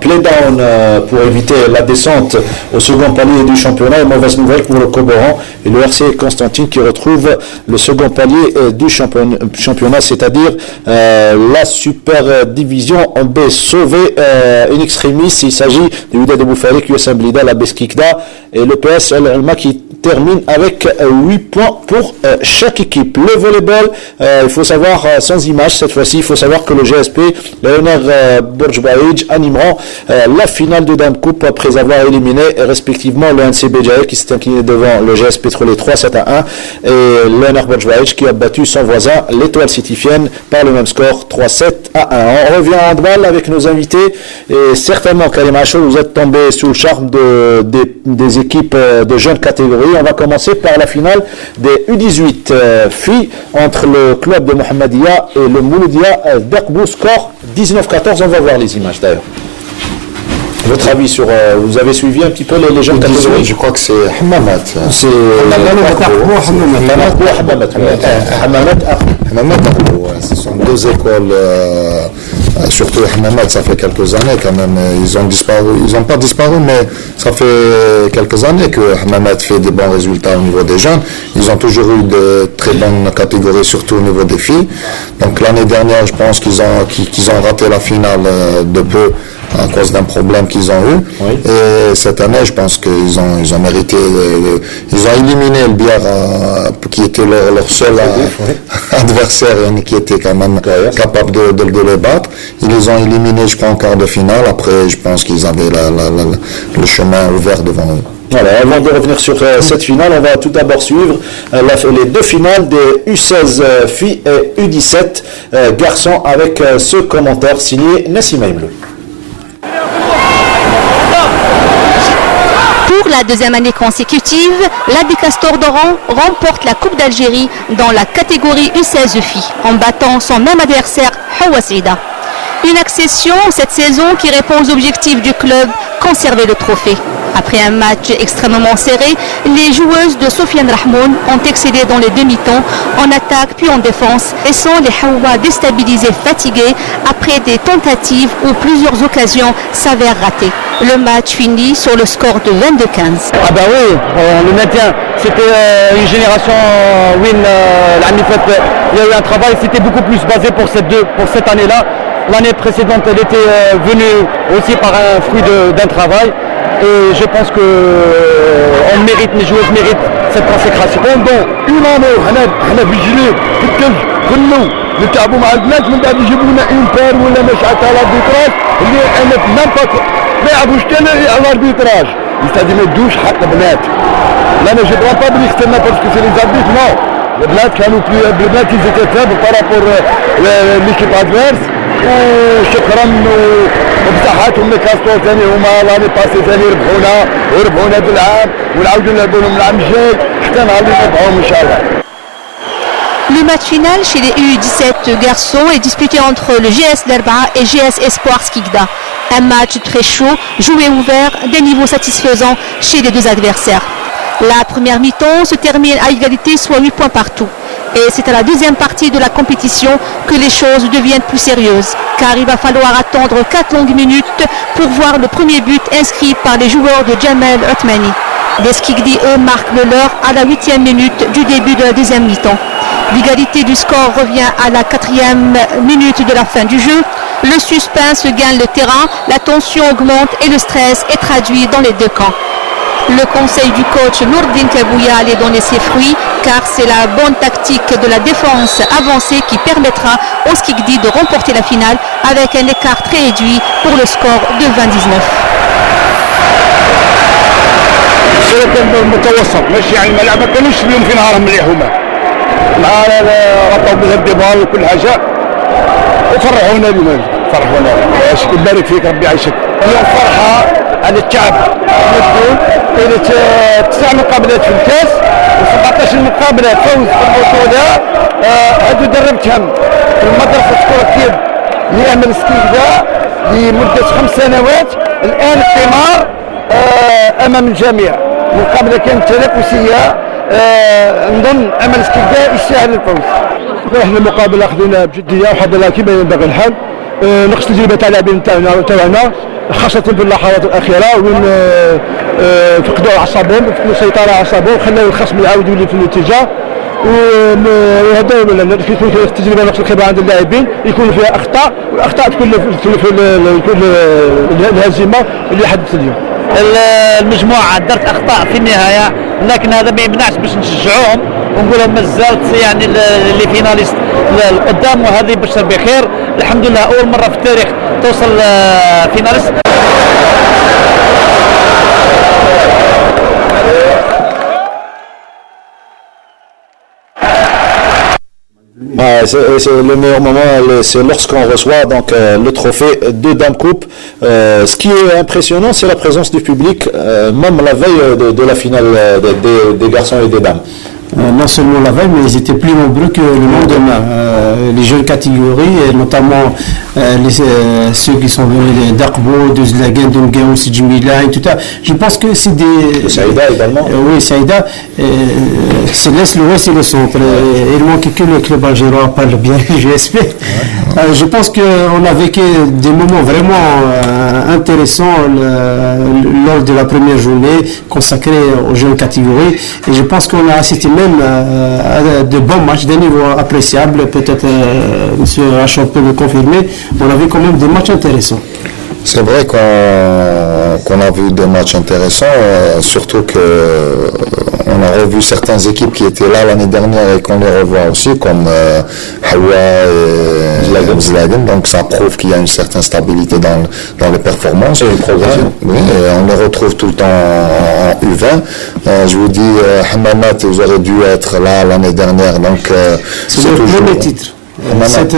Playdown pour éviter la descente au second palier du championnat. Et mauvaise nouvelle pour le Coboran et le RC Constantine qui retrouve le second palier du championnat, c'est-à-dire la super division en B sauvée in extremis. Il s'agit du Wydad Boufalik, USM Blida, la Beskikda et le PS El Alma qui termine avec 8 points pour chaque équipe. Le volleyball, il faut savoir, sans image cette fois-ci, il faut savoir que le GSP, le Leonard Borjbaïj animeront la finale de Dame Coupe après avoir éliminé respectivement le NC Béjaï qui s'est incliné devant le GS Pétrolier 3-7-1 et Leonard Borjbaïj qui a battu son voisin l'Étoile Citifienne par le même score 3-7-1. On revient en handball avec nos invités et certainement Karim Achour, vous êtes tombé sous le charme des équipes de jeunes catégories. On va commencer par la finale des U18 filles entre le club de Mohammedia et le Mouloudia d'Akbou, score 19-14. On va voir les images d'ailleurs. Votre avis sur... vous avez suivi un petit peu les jeunes catégories? Je crois que c'est Hamamat. C'est... Hamamat, ce sont deux écoles Surtout Hammamet, ça fait quelques années quand même. Ils ont disparu, ils n'ont pas disparu, mais ça fait quelques années que Hammamet fait des bons résultats au niveau des jeunes. Ils ont toujours eu de très bonnes catégories, surtout au niveau des filles. Donc l'année dernière, je pense qu'ils ont raté la finale de peu à cause d'un problème qu'ils ont eu. Oui. Et cette année, je pense qu'ils ont mérité. Ils ont éliminé le Biar, qui était leur seul adversaire, qui était quand même capable de les battre. Ils les ont éliminés, je crois, en quart de finale. Après, je pense qu'ils avaient le chemin ouvert devant eux. Voilà, avant de revenir sur cette finale, on va tout d'abord suivre les deux finales des U16 filles et U17 garçons avec ce commentaire signé Nassim Aimlou. Pour la deuxième année consécutive, l'AD Castor d'Oran remporte la Coupe d'Algérie dans la catégorie U16 filles en battant son même adversaire Hawa Saïda. Une accession cette saison qui répond aux objectifs du club, conserver le trophée. Après un match extrêmement serré, les joueuses de Sofiane Rahmoun ont excellé dans les demi-temps, en attaque puis en défense, laissant les Hawa déstabilisés, fatigués après des tentatives où plusieurs occasions s'avèrent ratées. Le match finit sur le score de 22-15. Ah bah oui, le maintien, c'était une génération win l'année faite. Il y a eu un travail, c'était beaucoup plus basé pour cette année-là. L'année précédente, elle était venue aussi par un fruit d'un travail. Et je pense que on mérite, les joueuses méritent cette consécration. Pendant une année, on a vigilé في الثلج كله نتعبوا مع البنات من بعد يجيبوا لنا اون بار ولا مشعة على الاربيتراج اللي انا ميم با ما يلعبوش تاني على الاربيتراج يستعدي ما يدوش حق البنات. لا انا جو دوا با بليكسترنا باسكو سي لي زاربيت نو البنات كانوا البنات يزيتي فابل بارابور ليكيب ادفيرس وشكرا وبصحتهم لي كاستور ثاني هما لاني باسي ثاني وربحونا هذا العام ونعاودوا نلعبوا لهم العام الجاي حتى نهار اللي نربحوهم ان شاء الله. Le match final chez les U17 garçons est disputé entre le GS Derba et GS Espoir Skikda. Un match très chaud, joué ouvert, des niveaux satisfaisants chez les deux adversaires. La première mi-temps se termine à égalité, soit 8 points partout. Et c'est à la deuxième partie de la compétition que les choses deviennent plus sérieuses, car il va falloir attendre 4 longues minutes pour voir le premier but inscrit par les joueurs de Jamel Othmani. Les Skikdi, eux, marquent le leur à la 8e minute du début de la deuxième mi-temps. L'égalité du score revient à la 4e minute de la fin du jeu. Le suspense gagne le terrain, la tension augmente et le stress est traduit dans les deux camps. Le conseil du coach Nourdine Kabouya allait donner ses fruits car c'est la bonne tactique de la défense avancée qui permettra aux Skikdi de remporter la finale avec un écart très réduit pour le score de 20-19. المتوسط ماشي على الملعب ما كانوش اليوم في نهارهم مليح هما معانا ربطوا بالهدي بال وكل حاجه وفرحونا اليوم فرحونا شكون بارك فيك ربي يعيشك اليوم فرحه على الشعب مسؤول الى 9 مقابلات في الكاس و17 مقابله فوز في البطوله هادو دربتهم في المدرسه كره اليد لأمل سكيكدا لمده 5 سنوات الان الثمار امام الجميع. المقابله كانت تنافسيه نظن امل سكيكدا يستاهل الفوز. احنا المقابله اخذنا بجديه وحضرنا كما ينبغي الحال. نقص تجربه تاع اللاعبين تاعنا خاصه في اللحظات الاخيره وين فقدوا اعصابهم فقدوا السيطره على اعصابهم خلاو الخصم يعاود يولي في الاتجاه وهذا في التجربه نقص الخبره عند اللاعبين يكون فيها اخطاء والاخطاء تكون في الهزيمه اللي حدثت اليوم. المجموعه درت اخطاء في النهايه لكن هذا ما يمنعش باش نشجعوهم ونقول لهم مازالت يعني اللي فيناليست القدام وهذه بشر بخير. الحمد لله اول مره في التاريخ توصل فيناليست. C'est le meilleur moment, c'est lorsqu'on reçoit donc le trophée de Dame Coupe. Ce qui est impressionnant, c'est la présence du public, même la veille de la finale des garçons et des dames. non seulement la veille, mais ils étaient plus nombreux que le lendemain. Les jeunes catégories, et notamment ceux qui sont venus d'Aqbo, de Zlagan, de Ngaous, de Djimila, et tout ça. Je pense que c'est des... Saïda également. Oui, Saïda. C'est l'Est, l'Ouest et le Centre. Il manque que le club algérien parle bien du GSP. Je pense qu'on a vécu des moments vraiment intéressants lors de la première journée consacrée aux jeunes catégories. Et je pense qu'on a assisté même à de bons matchs d'un niveau appréciable. Peut-être M. Rachon peut le confirmer. On a vu quand même des matchs intéressants. C'est vrai qu'on a vu des matchs intéressants, surtout qu'on a revu certaines équipes qui étaient là l'année dernière et qu'on les revoit aussi, comme Hawa et Zlagan. Donc ça prouve qu'il y a une certaine stabilité dans les performances. Et oui, et on les retrouve tout le temps en U20. Je vous dis, Hammamat, vous aurez dû être là l'année dernière. Donc c'est le premier titre. Cette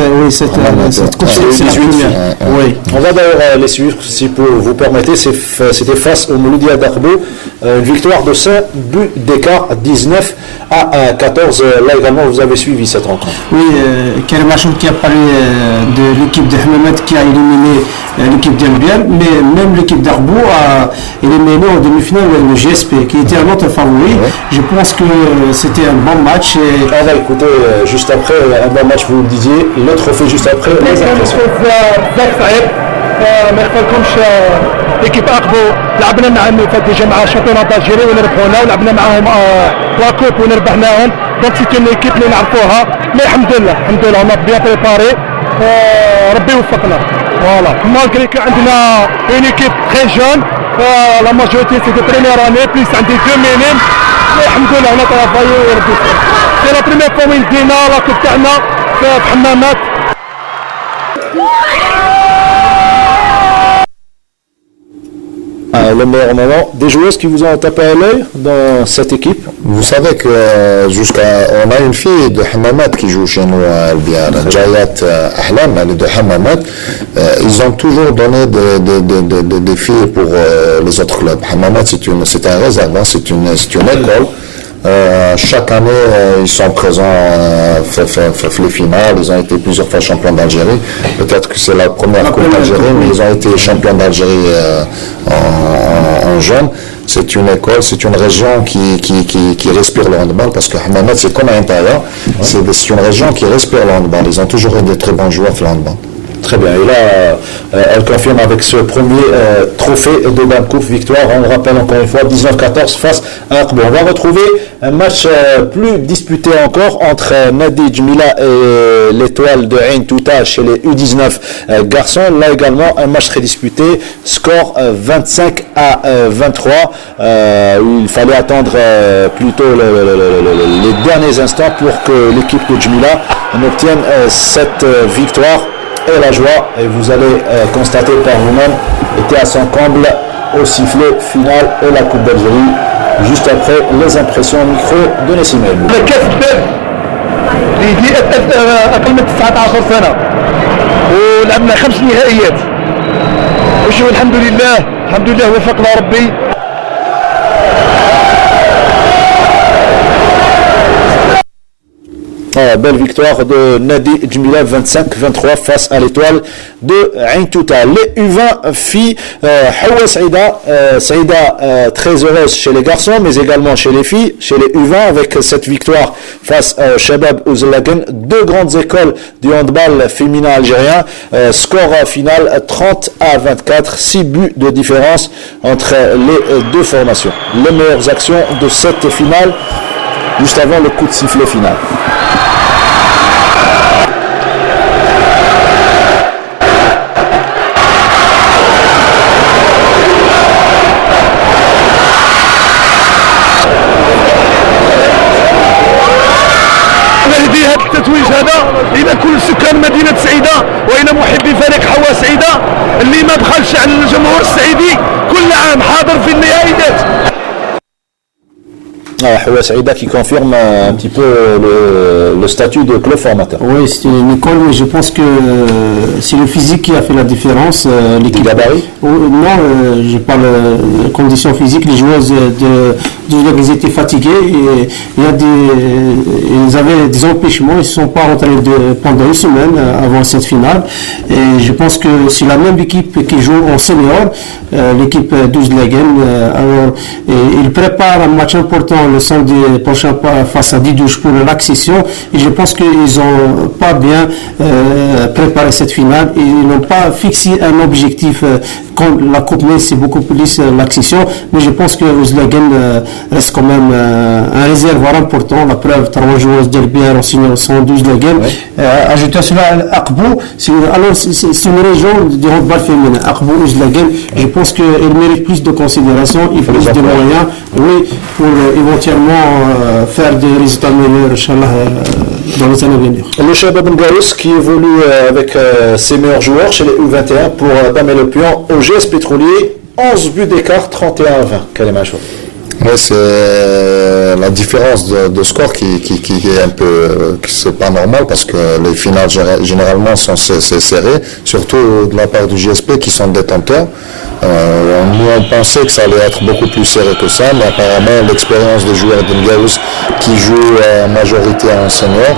course, c'est la première. Oui. On va d'ailleurs les suivre, si vous permettez. C'était face au Mouloudia d'Aqbo. Une victoire de 5 buts d'écart, 19 à 14. Là également, vous avez suivi cette rencontre. Oui, Karim Achour qui a parlé de l'équipe de Hammamat qui a éliminé l'équipe d'Albial, mais même l'équipe d'Aqbo a éliminé en demi-finale le GSP, qui était un autre favori. Oui. Je pense que c'était un bon match. Et... On va écouter juste après un bon match, vous le disiez, le trophée juste après. Les impressions. ما يخفلكمش ايكيب اقبو لعبنا مع فات ديجا مع شامبيون دالجيري ونربحونا ولعبنا معاهم لا كوب ونربحناهم دونك سيت اون ايكيب اللي نعرفوها مي الحمد لله اون بيان بريباري ربي يوفقنا فوالا مالغري كو عندنا اون ايكيب تري جون لا ماجوريتي سي دو بريمير اني بليس عندي دو مينيم الحمد لله انا طرافاي وربي يوفقنا سي لا بريمير فوا وين دينا لا كوب تاعنا في حمامات. Le meilleur moment des joueuses qui vous ont tapé à l'œil dans cette équipe. Vous savez que on a une fille de Hammamat qui joue chez nous à Albiar, Jayat Ahlam, elle est de Hammamat. Ils ont toujours donné des filles pour les autres clubs. Hammamat, c'est un réserve, c'est une école. Chaque année, ils sont présents les finales. Ils ont été plusieurs fois champions d'Algérie. Peut-être que c'est la première coupe d'Algérie, mais ils ont été champions d'Algérie en jeune. C'est une école, c'est une région qui respire le handball, parce que Hammamat, c'est comme un intérieur. C'est une région qui respire le handball. Ils ont toujours eu de très bons joueurs de handball. Très bien. Et là, elle confirme avec ce premier trophée de Coupe victoire. On le rappelle encore une fois, 19-14 face à Aqbo. On va retrouver un match plus disputé encore entre Nadi Djmila et l'étoile de Ain Touta chez les U19 garçons. Là également, un match très disputé. Score 25 à 23. Il fallait attendre plutôt les derniers instants pour que l'équipe de Djmila obtienne cette victoire. Et la joie, et vous allez constater par vous-même, était à son comble au sifflet final et la Coupe d'Algérie, juste après les impressions au micro de Nessim El Boulou. أقل من 19 سنة ولعبنا 5 نهائيات وشوف الحمد لله وفقنا ربي. Belle victoire de Nadi Djmila 25-23 face à l'étoile de Ain Touta. Les U20 filles, Hawa Saïda très heureuse chez les garçons, mais également chez les filles, chez les U20 avec cette victoire face au Shabab Ouzlagan, deux grandes écoles du handball féminin algérien. Score final 30 à 24, 6 buts de différence entre les deux formations. Les meilleures actions de cette finale, juste avant le coup de sifflet final. التتويج هذا الى كل سكان مدينه سعيده والى محبي فريق حوا سعيده اللي ما بخلش على الجمهور السعيدي كل عام حاضر في النهائيات. Hawa Saïda qui confirme un petit peu le statut de club formateur. Oui, c'est une école, mais je pense que c'est le physique qui a fait la différence. L'équipe gabarit non, je parle de conditions physiques. Les joueuses ils étaient fatigués et ils avaient des empêchements. Ils ne sont pas rentrés pendant une semaine avant cette finale. Et je pense que c'est la même équipe qui joue en senior, l'équipe d'Ouzlegen. Ils préparent un match important le samedi prochain face à Didouche pour l'accession. Et je pense qu'ils n'ont pas bien préparé cette finale. Ils n'ont pas fixé un objectif. Quand la Coupe May, c'est beaucoup plus l'accession. Mais je pense que Ouzlegen reste quand même un réservoir important. La preuve, 3 joueuses d'Elbière en senior sont d'Ouzlegen. Ajouté à cela, Aqbou, c'est une région de handball féminin. Aqbou, Ouzlegen, je pense qu'il mérite plus de considération et plus de moyens, oui, pour éventuellement faire des résultats meilleurs, Inch'Allah, dans les années à venir. Le Shabab Ngaous qui évolue avec ses meilleurs joueurs chez les U21 pour damer le pion au GS Pétrolier, 11 buts d'écart, 31-20. Quel est ma chose? Oui, c'est la différence de score qui est un peu, c'est pas normal parce que les finales généralement sont serrées, surtout de la part du GSP qui sont détenteurs. Nous on pensait que ça allait être beaucoup plus serré que ça, mais apparemment l'expérience des joueurs de Ngaous qui jouent en majorité en senior,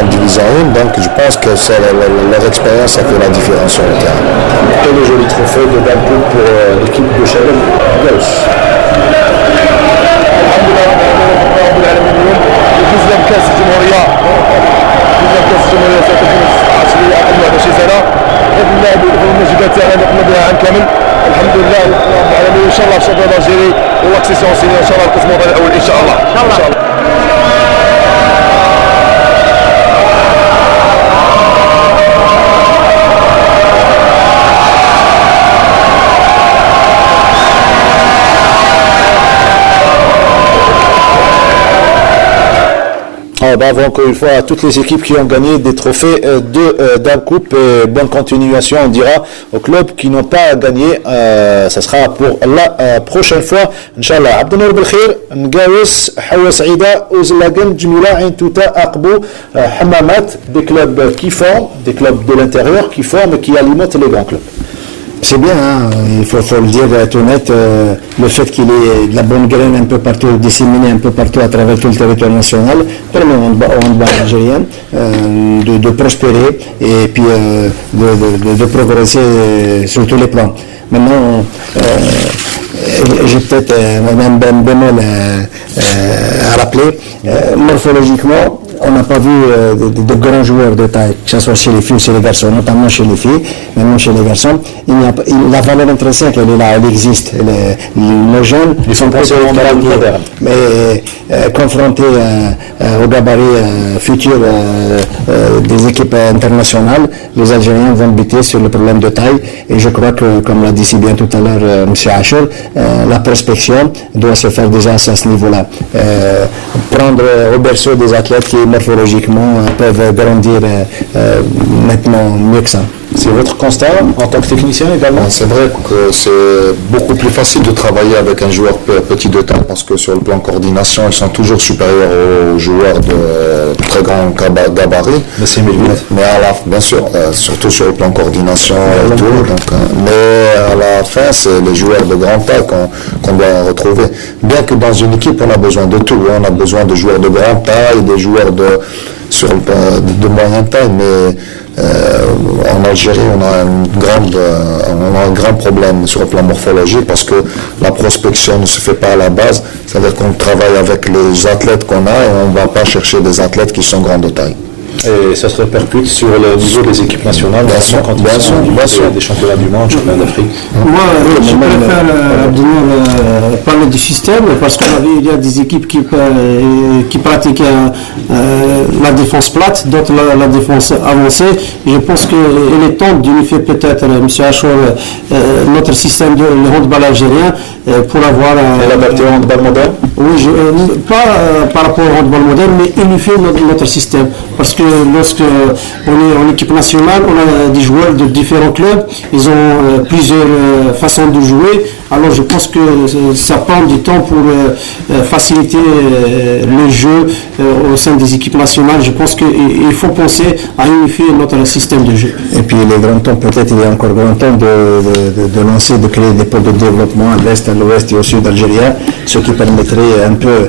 en division 1, donc je pense que leur expérience a fait la différence sur le terrain. Et le joli trophée de Dalcourt pour l'équipe de Shabab Ngaous. فزنا بكاس الجمهوريه ستكون 16 اقل شي سنه هذه اللعبه والمجهودات تاعنا اللي قمنا بها عام كامل الحمد لله رب العالمين ان شاء الله في الشامبيون الجيري والاكسيسيون سيني ان شاء الله القسم الاول ان شاء الله ان شاء الله. Bravo encore une fois à toutes les équipes qui ont gagné des trophées de Dame Coupe. Et bonne continuation, on dira, aux clubs qui n'ont pas gagné. Ça sera pour la prochaine fois. Inch'Allah. Abdenour Belkhir, Ngaous, Hawa Saïda, Ouzlegen, Djmila, Intouta, Aqbou, Hamamat, des clubs qui forment, des clubs de l'intérieur qui forment et qui alimentent les grands clubs. C'est bien, hein, il faut le dire, être honnête, le fait qu'il ait de la bonne graine un peu partout, disséminée un peu partout à travers tout le territoire national, permet au handball algérien de prospérer et puis de progresser sur tous les plans. Maintenant, j'ai peut-être un bémol à rappeler, morphologiquement, on n'a pas vu de grands joueurs de taille, que ce soit chez les filles ou chez les garçons, notamment chez les filles, même chez les garçons. La valeur intrinsèque, elle est là, elle existe. Nos jeunes, ils sont pensés au monde moderne. Mais confrontés au gabarit futur des équipes internationales, les Algériens vont buter sur le problème de taille. Et je crois que, comme l'a dit si bien tout à l'heure M. Achour, la prospection doit se faire déjà à ce niveau-là. Prendre au berceau des athlètes qui morphologiquement peuvent grandir nettement mieux que ça. C'est votre constat en tant que technicien également? C'est vrai que c'est beaucoup plus facile de travailler avec un joueur petit de taille parce que sur le plan coordination, ils sont toujours supérieurs aux joueurs de très grand gabarit. Mais bien sûr, surtout sur le plan coordination et tout. Mais à la fin, c'est les joueurs de grande taille qu'on doit retrouver. Bien que dans une équipe, on a besoin de tout. On a besoin de joueurs de grande taille, des joueurs de moyenne taille, mais en Algérie, on a un grand problème sur le plan morphologique parce que la prospection ne se fait pas à la base. C'est-à-dire qu'on travaille avec les athlètes qu'on a et on ne va pas chercher des athlètes qui sont grands de taille. Et ça se répercute sur le niveau des équipes nationales, bien sûr, quand ils sont des championnats du monde, championnats d'Afrique. Moi, je préfère parler du système parce qu'il y a des équipes qui pratiquent la défense plate, d'autres la défense avancée. Je pense qu'il est temps d'unifier peut-être, M. Achour, notre système de handball algérien pour avoir... Et l'adapter au handball moderne? Oui, pas par rapport au handball moderne, mais unifier notre système. Parce que lorsque on est en équipe nationale, on a des joueurs de différents clubs, ils ont plusieurs façons de jouer. Alors je pense que ça prend du temps pour faciliter le jeu au sein des équipes nationales. Je pense qu'il faut penser à unifier notre système de jeu. Et puis il est grand temps, peut-être il est encore grand temps de lancer, de créer des pôles de développement à l'est, à l'ouest et au sud algérien, ce qui permettrait un peu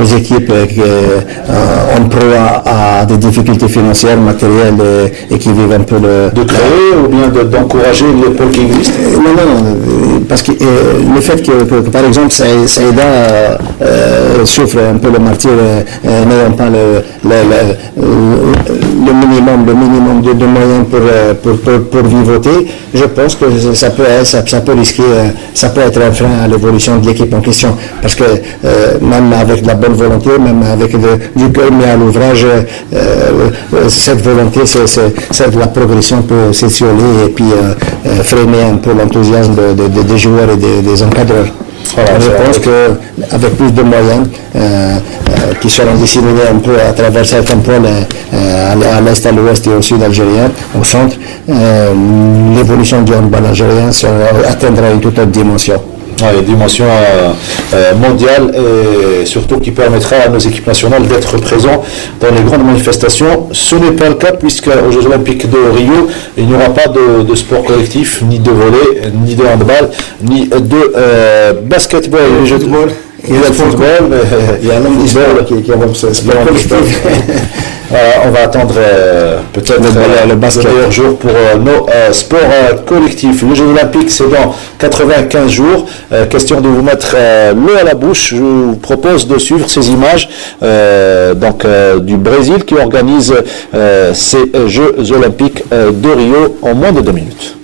aux équipes en proie à des difficultés financières, matérielles et qui vivent un peu de créer ou bien d'encourager les pôles qui existent. Non, parce que le fait que par exemple Saïda souffre un peu le martyr n'ayant pas le minimum de moyens pour vivoter, je pense que ça peut être un frein à l'évolution de l'équipe en question, parce que même avec de la bonne volonté, même avec du cœur mis à l'ouvrage, cette volonté, c'est de la progression peut s'étioler et puis freiner un peu l'enthousiasme des joueurs et des encadreurs. Voilà, je pense qu'avec plus de moyens qui seront disséminés un peu à travers certains pôles à l'est, à l'ouest et au sud algérien, au centre, l'évolution du handball algérien atteindra une toute autre dimension. Une dimension mondiale et surtout qui permettra à nos équipes nationales d'être présents dans les grandes manifestations. Ce n'est pas le cas puisqu'aux Jeux Olympiques de Rio, il n'y aura pas de sport collectif, ni de volley, ni de handball, ni de basketball. Il y a le football, mais il y a un homme d'histoire qui avance ce sport collectif. On va attendre peut-être le meilleur jour pour nos sports collectifs. Les Jeux Olympiques, c'est dans 95 jours. Question de vous mettre l'eau à la bouche. Je vous propose de suivre ces images du Brésil qui organise ces Jeux Olympiques de Rio en moins de 2 minutes.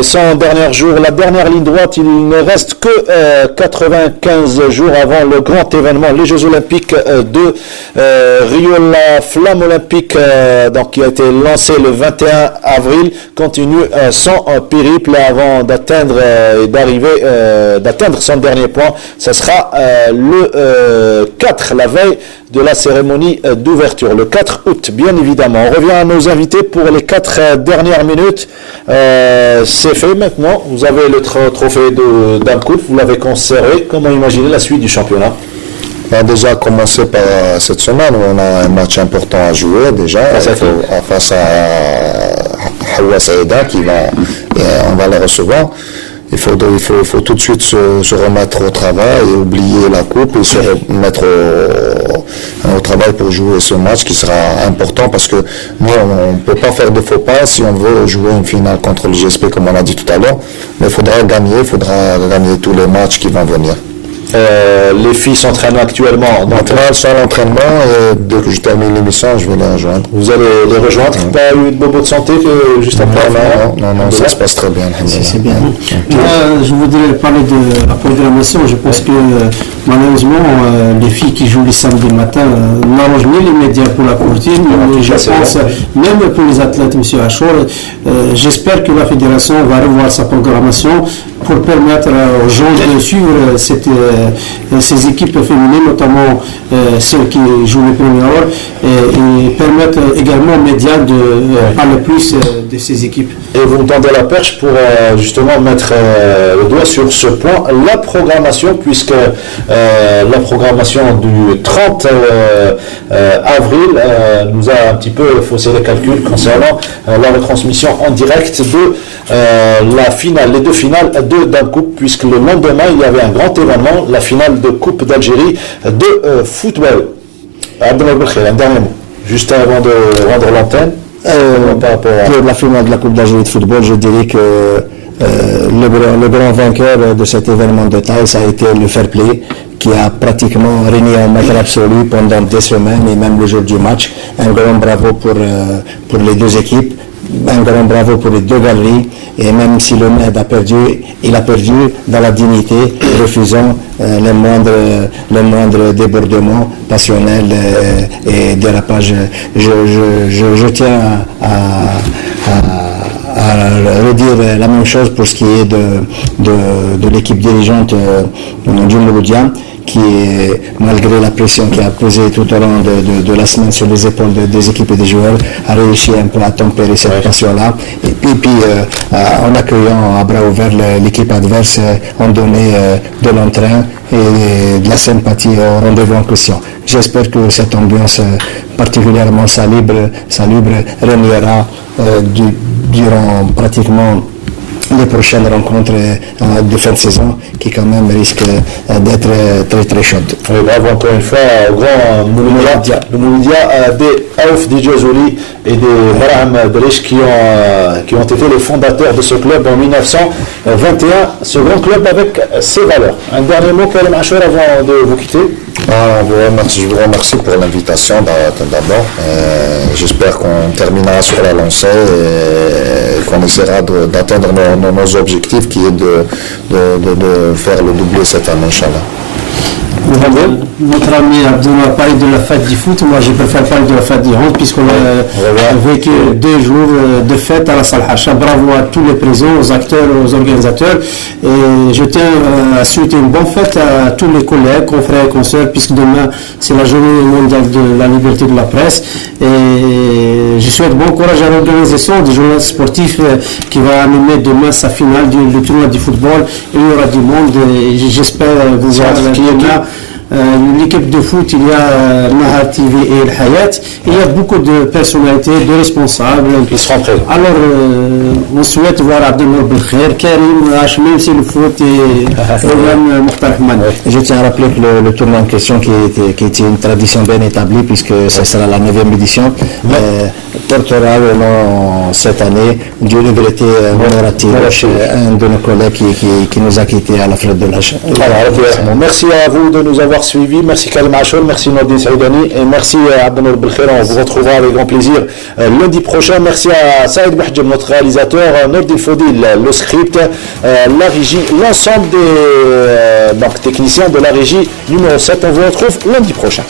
Son dernier jour, la dernière ligne droite, il ne reste que 95 jours avant le grand événement, les Jeux Olympiques de Rio. La flamme olympique qui a été lancée le 21 avril continue son périple avant d'atteindre d'atteindre son dernier point. Ce sera le 4, la veille de la cérémonie d'ouverture, le 4 août, bien évidemment. On revient à nos invités pour les 4 dernières minutes. C'est fait maintenant. Vous avez le trophée d'Amkouf, vous l'avez conservé. Comment imaginer la suite du championnat? On a déjà commencé par cette semaine où on a un match important à jouer déjà face à Hawa Saïda on va les recevoir. Il faut tout de suite se remettre au travail et oublier la coupe et se remettre au travail pour jouer ce match qui sera important parce que nous on ne peut pas faire de faux pas si on veut jouer une finale contre le GSP comme on a dit tout à l'heure, mais il faudra gagner tous les matchs qui vont venir. Les filles s'entraînent actuellement. Donc, Maintenant, sur l'entraînement, et dès que je termine l'émission, je vais les rejoindre. Vous allez les rejoindre. Pas eu de bobo de santé juste après? Non, ça se passe très bien. C'est bien. Je voudrais parler de la programmation. Je pense que malheureusement, les filles qui jouent les samedis matin n'arrangent ni les médias pour la courtine, mais je pense, même pour les athlètes, M. Achour, j'espère que la fédération va revoir sa programmation pour permettre aux gens de suivre ces équipes féminines, notamment celles qui jouent les premiers rôles, et permettre également aux médias de parler plus de ces équipes. Et vous me tendez la perche pour justement mettre le doigt sur ce point, la programmation, puisque la programmation du 30 avril nous a un petit peu faussé les calculs concernant la retransmission en direct de la finale, les deux finales d'un coupe, puisque le lendemain il y avait un grand événement, la finale de Coupe d'Algérie de football. Abdelal Belkhair, un dernier mot, juste avant de rendre l'antenne. Pour la finale de la Coupe d'Algérie de football, je dirais que le grand vainqueur de cet événement de taille, ça a été le fair play, qui a pratiquement régné en maître absolu pendant des semaines et même le jour du match. Un grand bravo pour les deux équipes, un grand bravo pour les deux galeries, et même si le MED a perdu, il a perdu dans la dignité, refusant les moindres débordements passionnels et dérapages. Je tiens à redire la même chose pour ce qui est de l'équipe dirigeante du Mouloudia, qui, malgré la pression qui a pesé tout au long de la semaine sur les épaules des équipes et des joueurs, a réussi un peu à tempérer cette passion-là. Et puis en accueillant à bras ouverts l'équipe adverse, ont donné de l'entrain et de la sympathie au rendez-vous en question. J'espère que cette ambiance particulièrement salubre régnera durant pratiquement les prochaines rencontres de fin de saison, qui quand même risquent d'être très très chaudes. Oui, bravo encore une fois au grand Mouloudia, le Mouloudia des Aouf Djazoli et des Barham Delish qui ont été les fondateurs de ce club en 1921, ce grand club avec ses valeurs. Un dernier mot, Karim Achour, avant de vous quitter. Je vous remercie pour l'invitation d'abord. J'espère qu'on terminera sur la lancée et qu'on essaiera d'atteindre nos objectifs, qui est de faire le doublé cette année, Inch'Allah. Notre ami Abdullah parle de la fête du foot, moi je préfère parler de la fête du hand, puisqu'on a vécu 2 jours de fête à la Salle Hacha. Bravo à tous les présents, aux acteurs, aux organisateurs, et je tiens à souhaiter une bonne fête à tous les collègues, confrères et consoeurs, puisque demain c'est la journée mondiale de la liberté de la presse, et je souhaite bon courage à l'organisation du journal sportif qui va animer demain sa finale du tournoi du football. Il y aura du monde, et j'espère vous voir demain. L'équipe de foot, il y a Nahar TV et El Hayat, il y a beaucoup de personnalités, de responsables. Ils seront prêts. Alors, on souhaite voir Abdelal Belkhair, Karim, même si le foot et même Mokhtar Ahmad. Je tiens à rappeler que le tournoi en question, qui était une tradition bien établie, puisque ce sera la 9e édition, portera le nom cette année du regretté Mourati, un de nos collègues qui nous a quittés à la flotte de l'âge. Merci à vous de nous avoir suivis, merci Karim Achour, merci Nordin Saïdani et merci Abdelal Belkhair. On vous retrouvera avec grand plaisir lundi prochain. Merci à Saïd Bouhdjem, notre réalisateur, Nordin Fodil, le script, la régie, l'ensemble des techniciens de la régie numéro 7. On vous retrouve lundi prochain.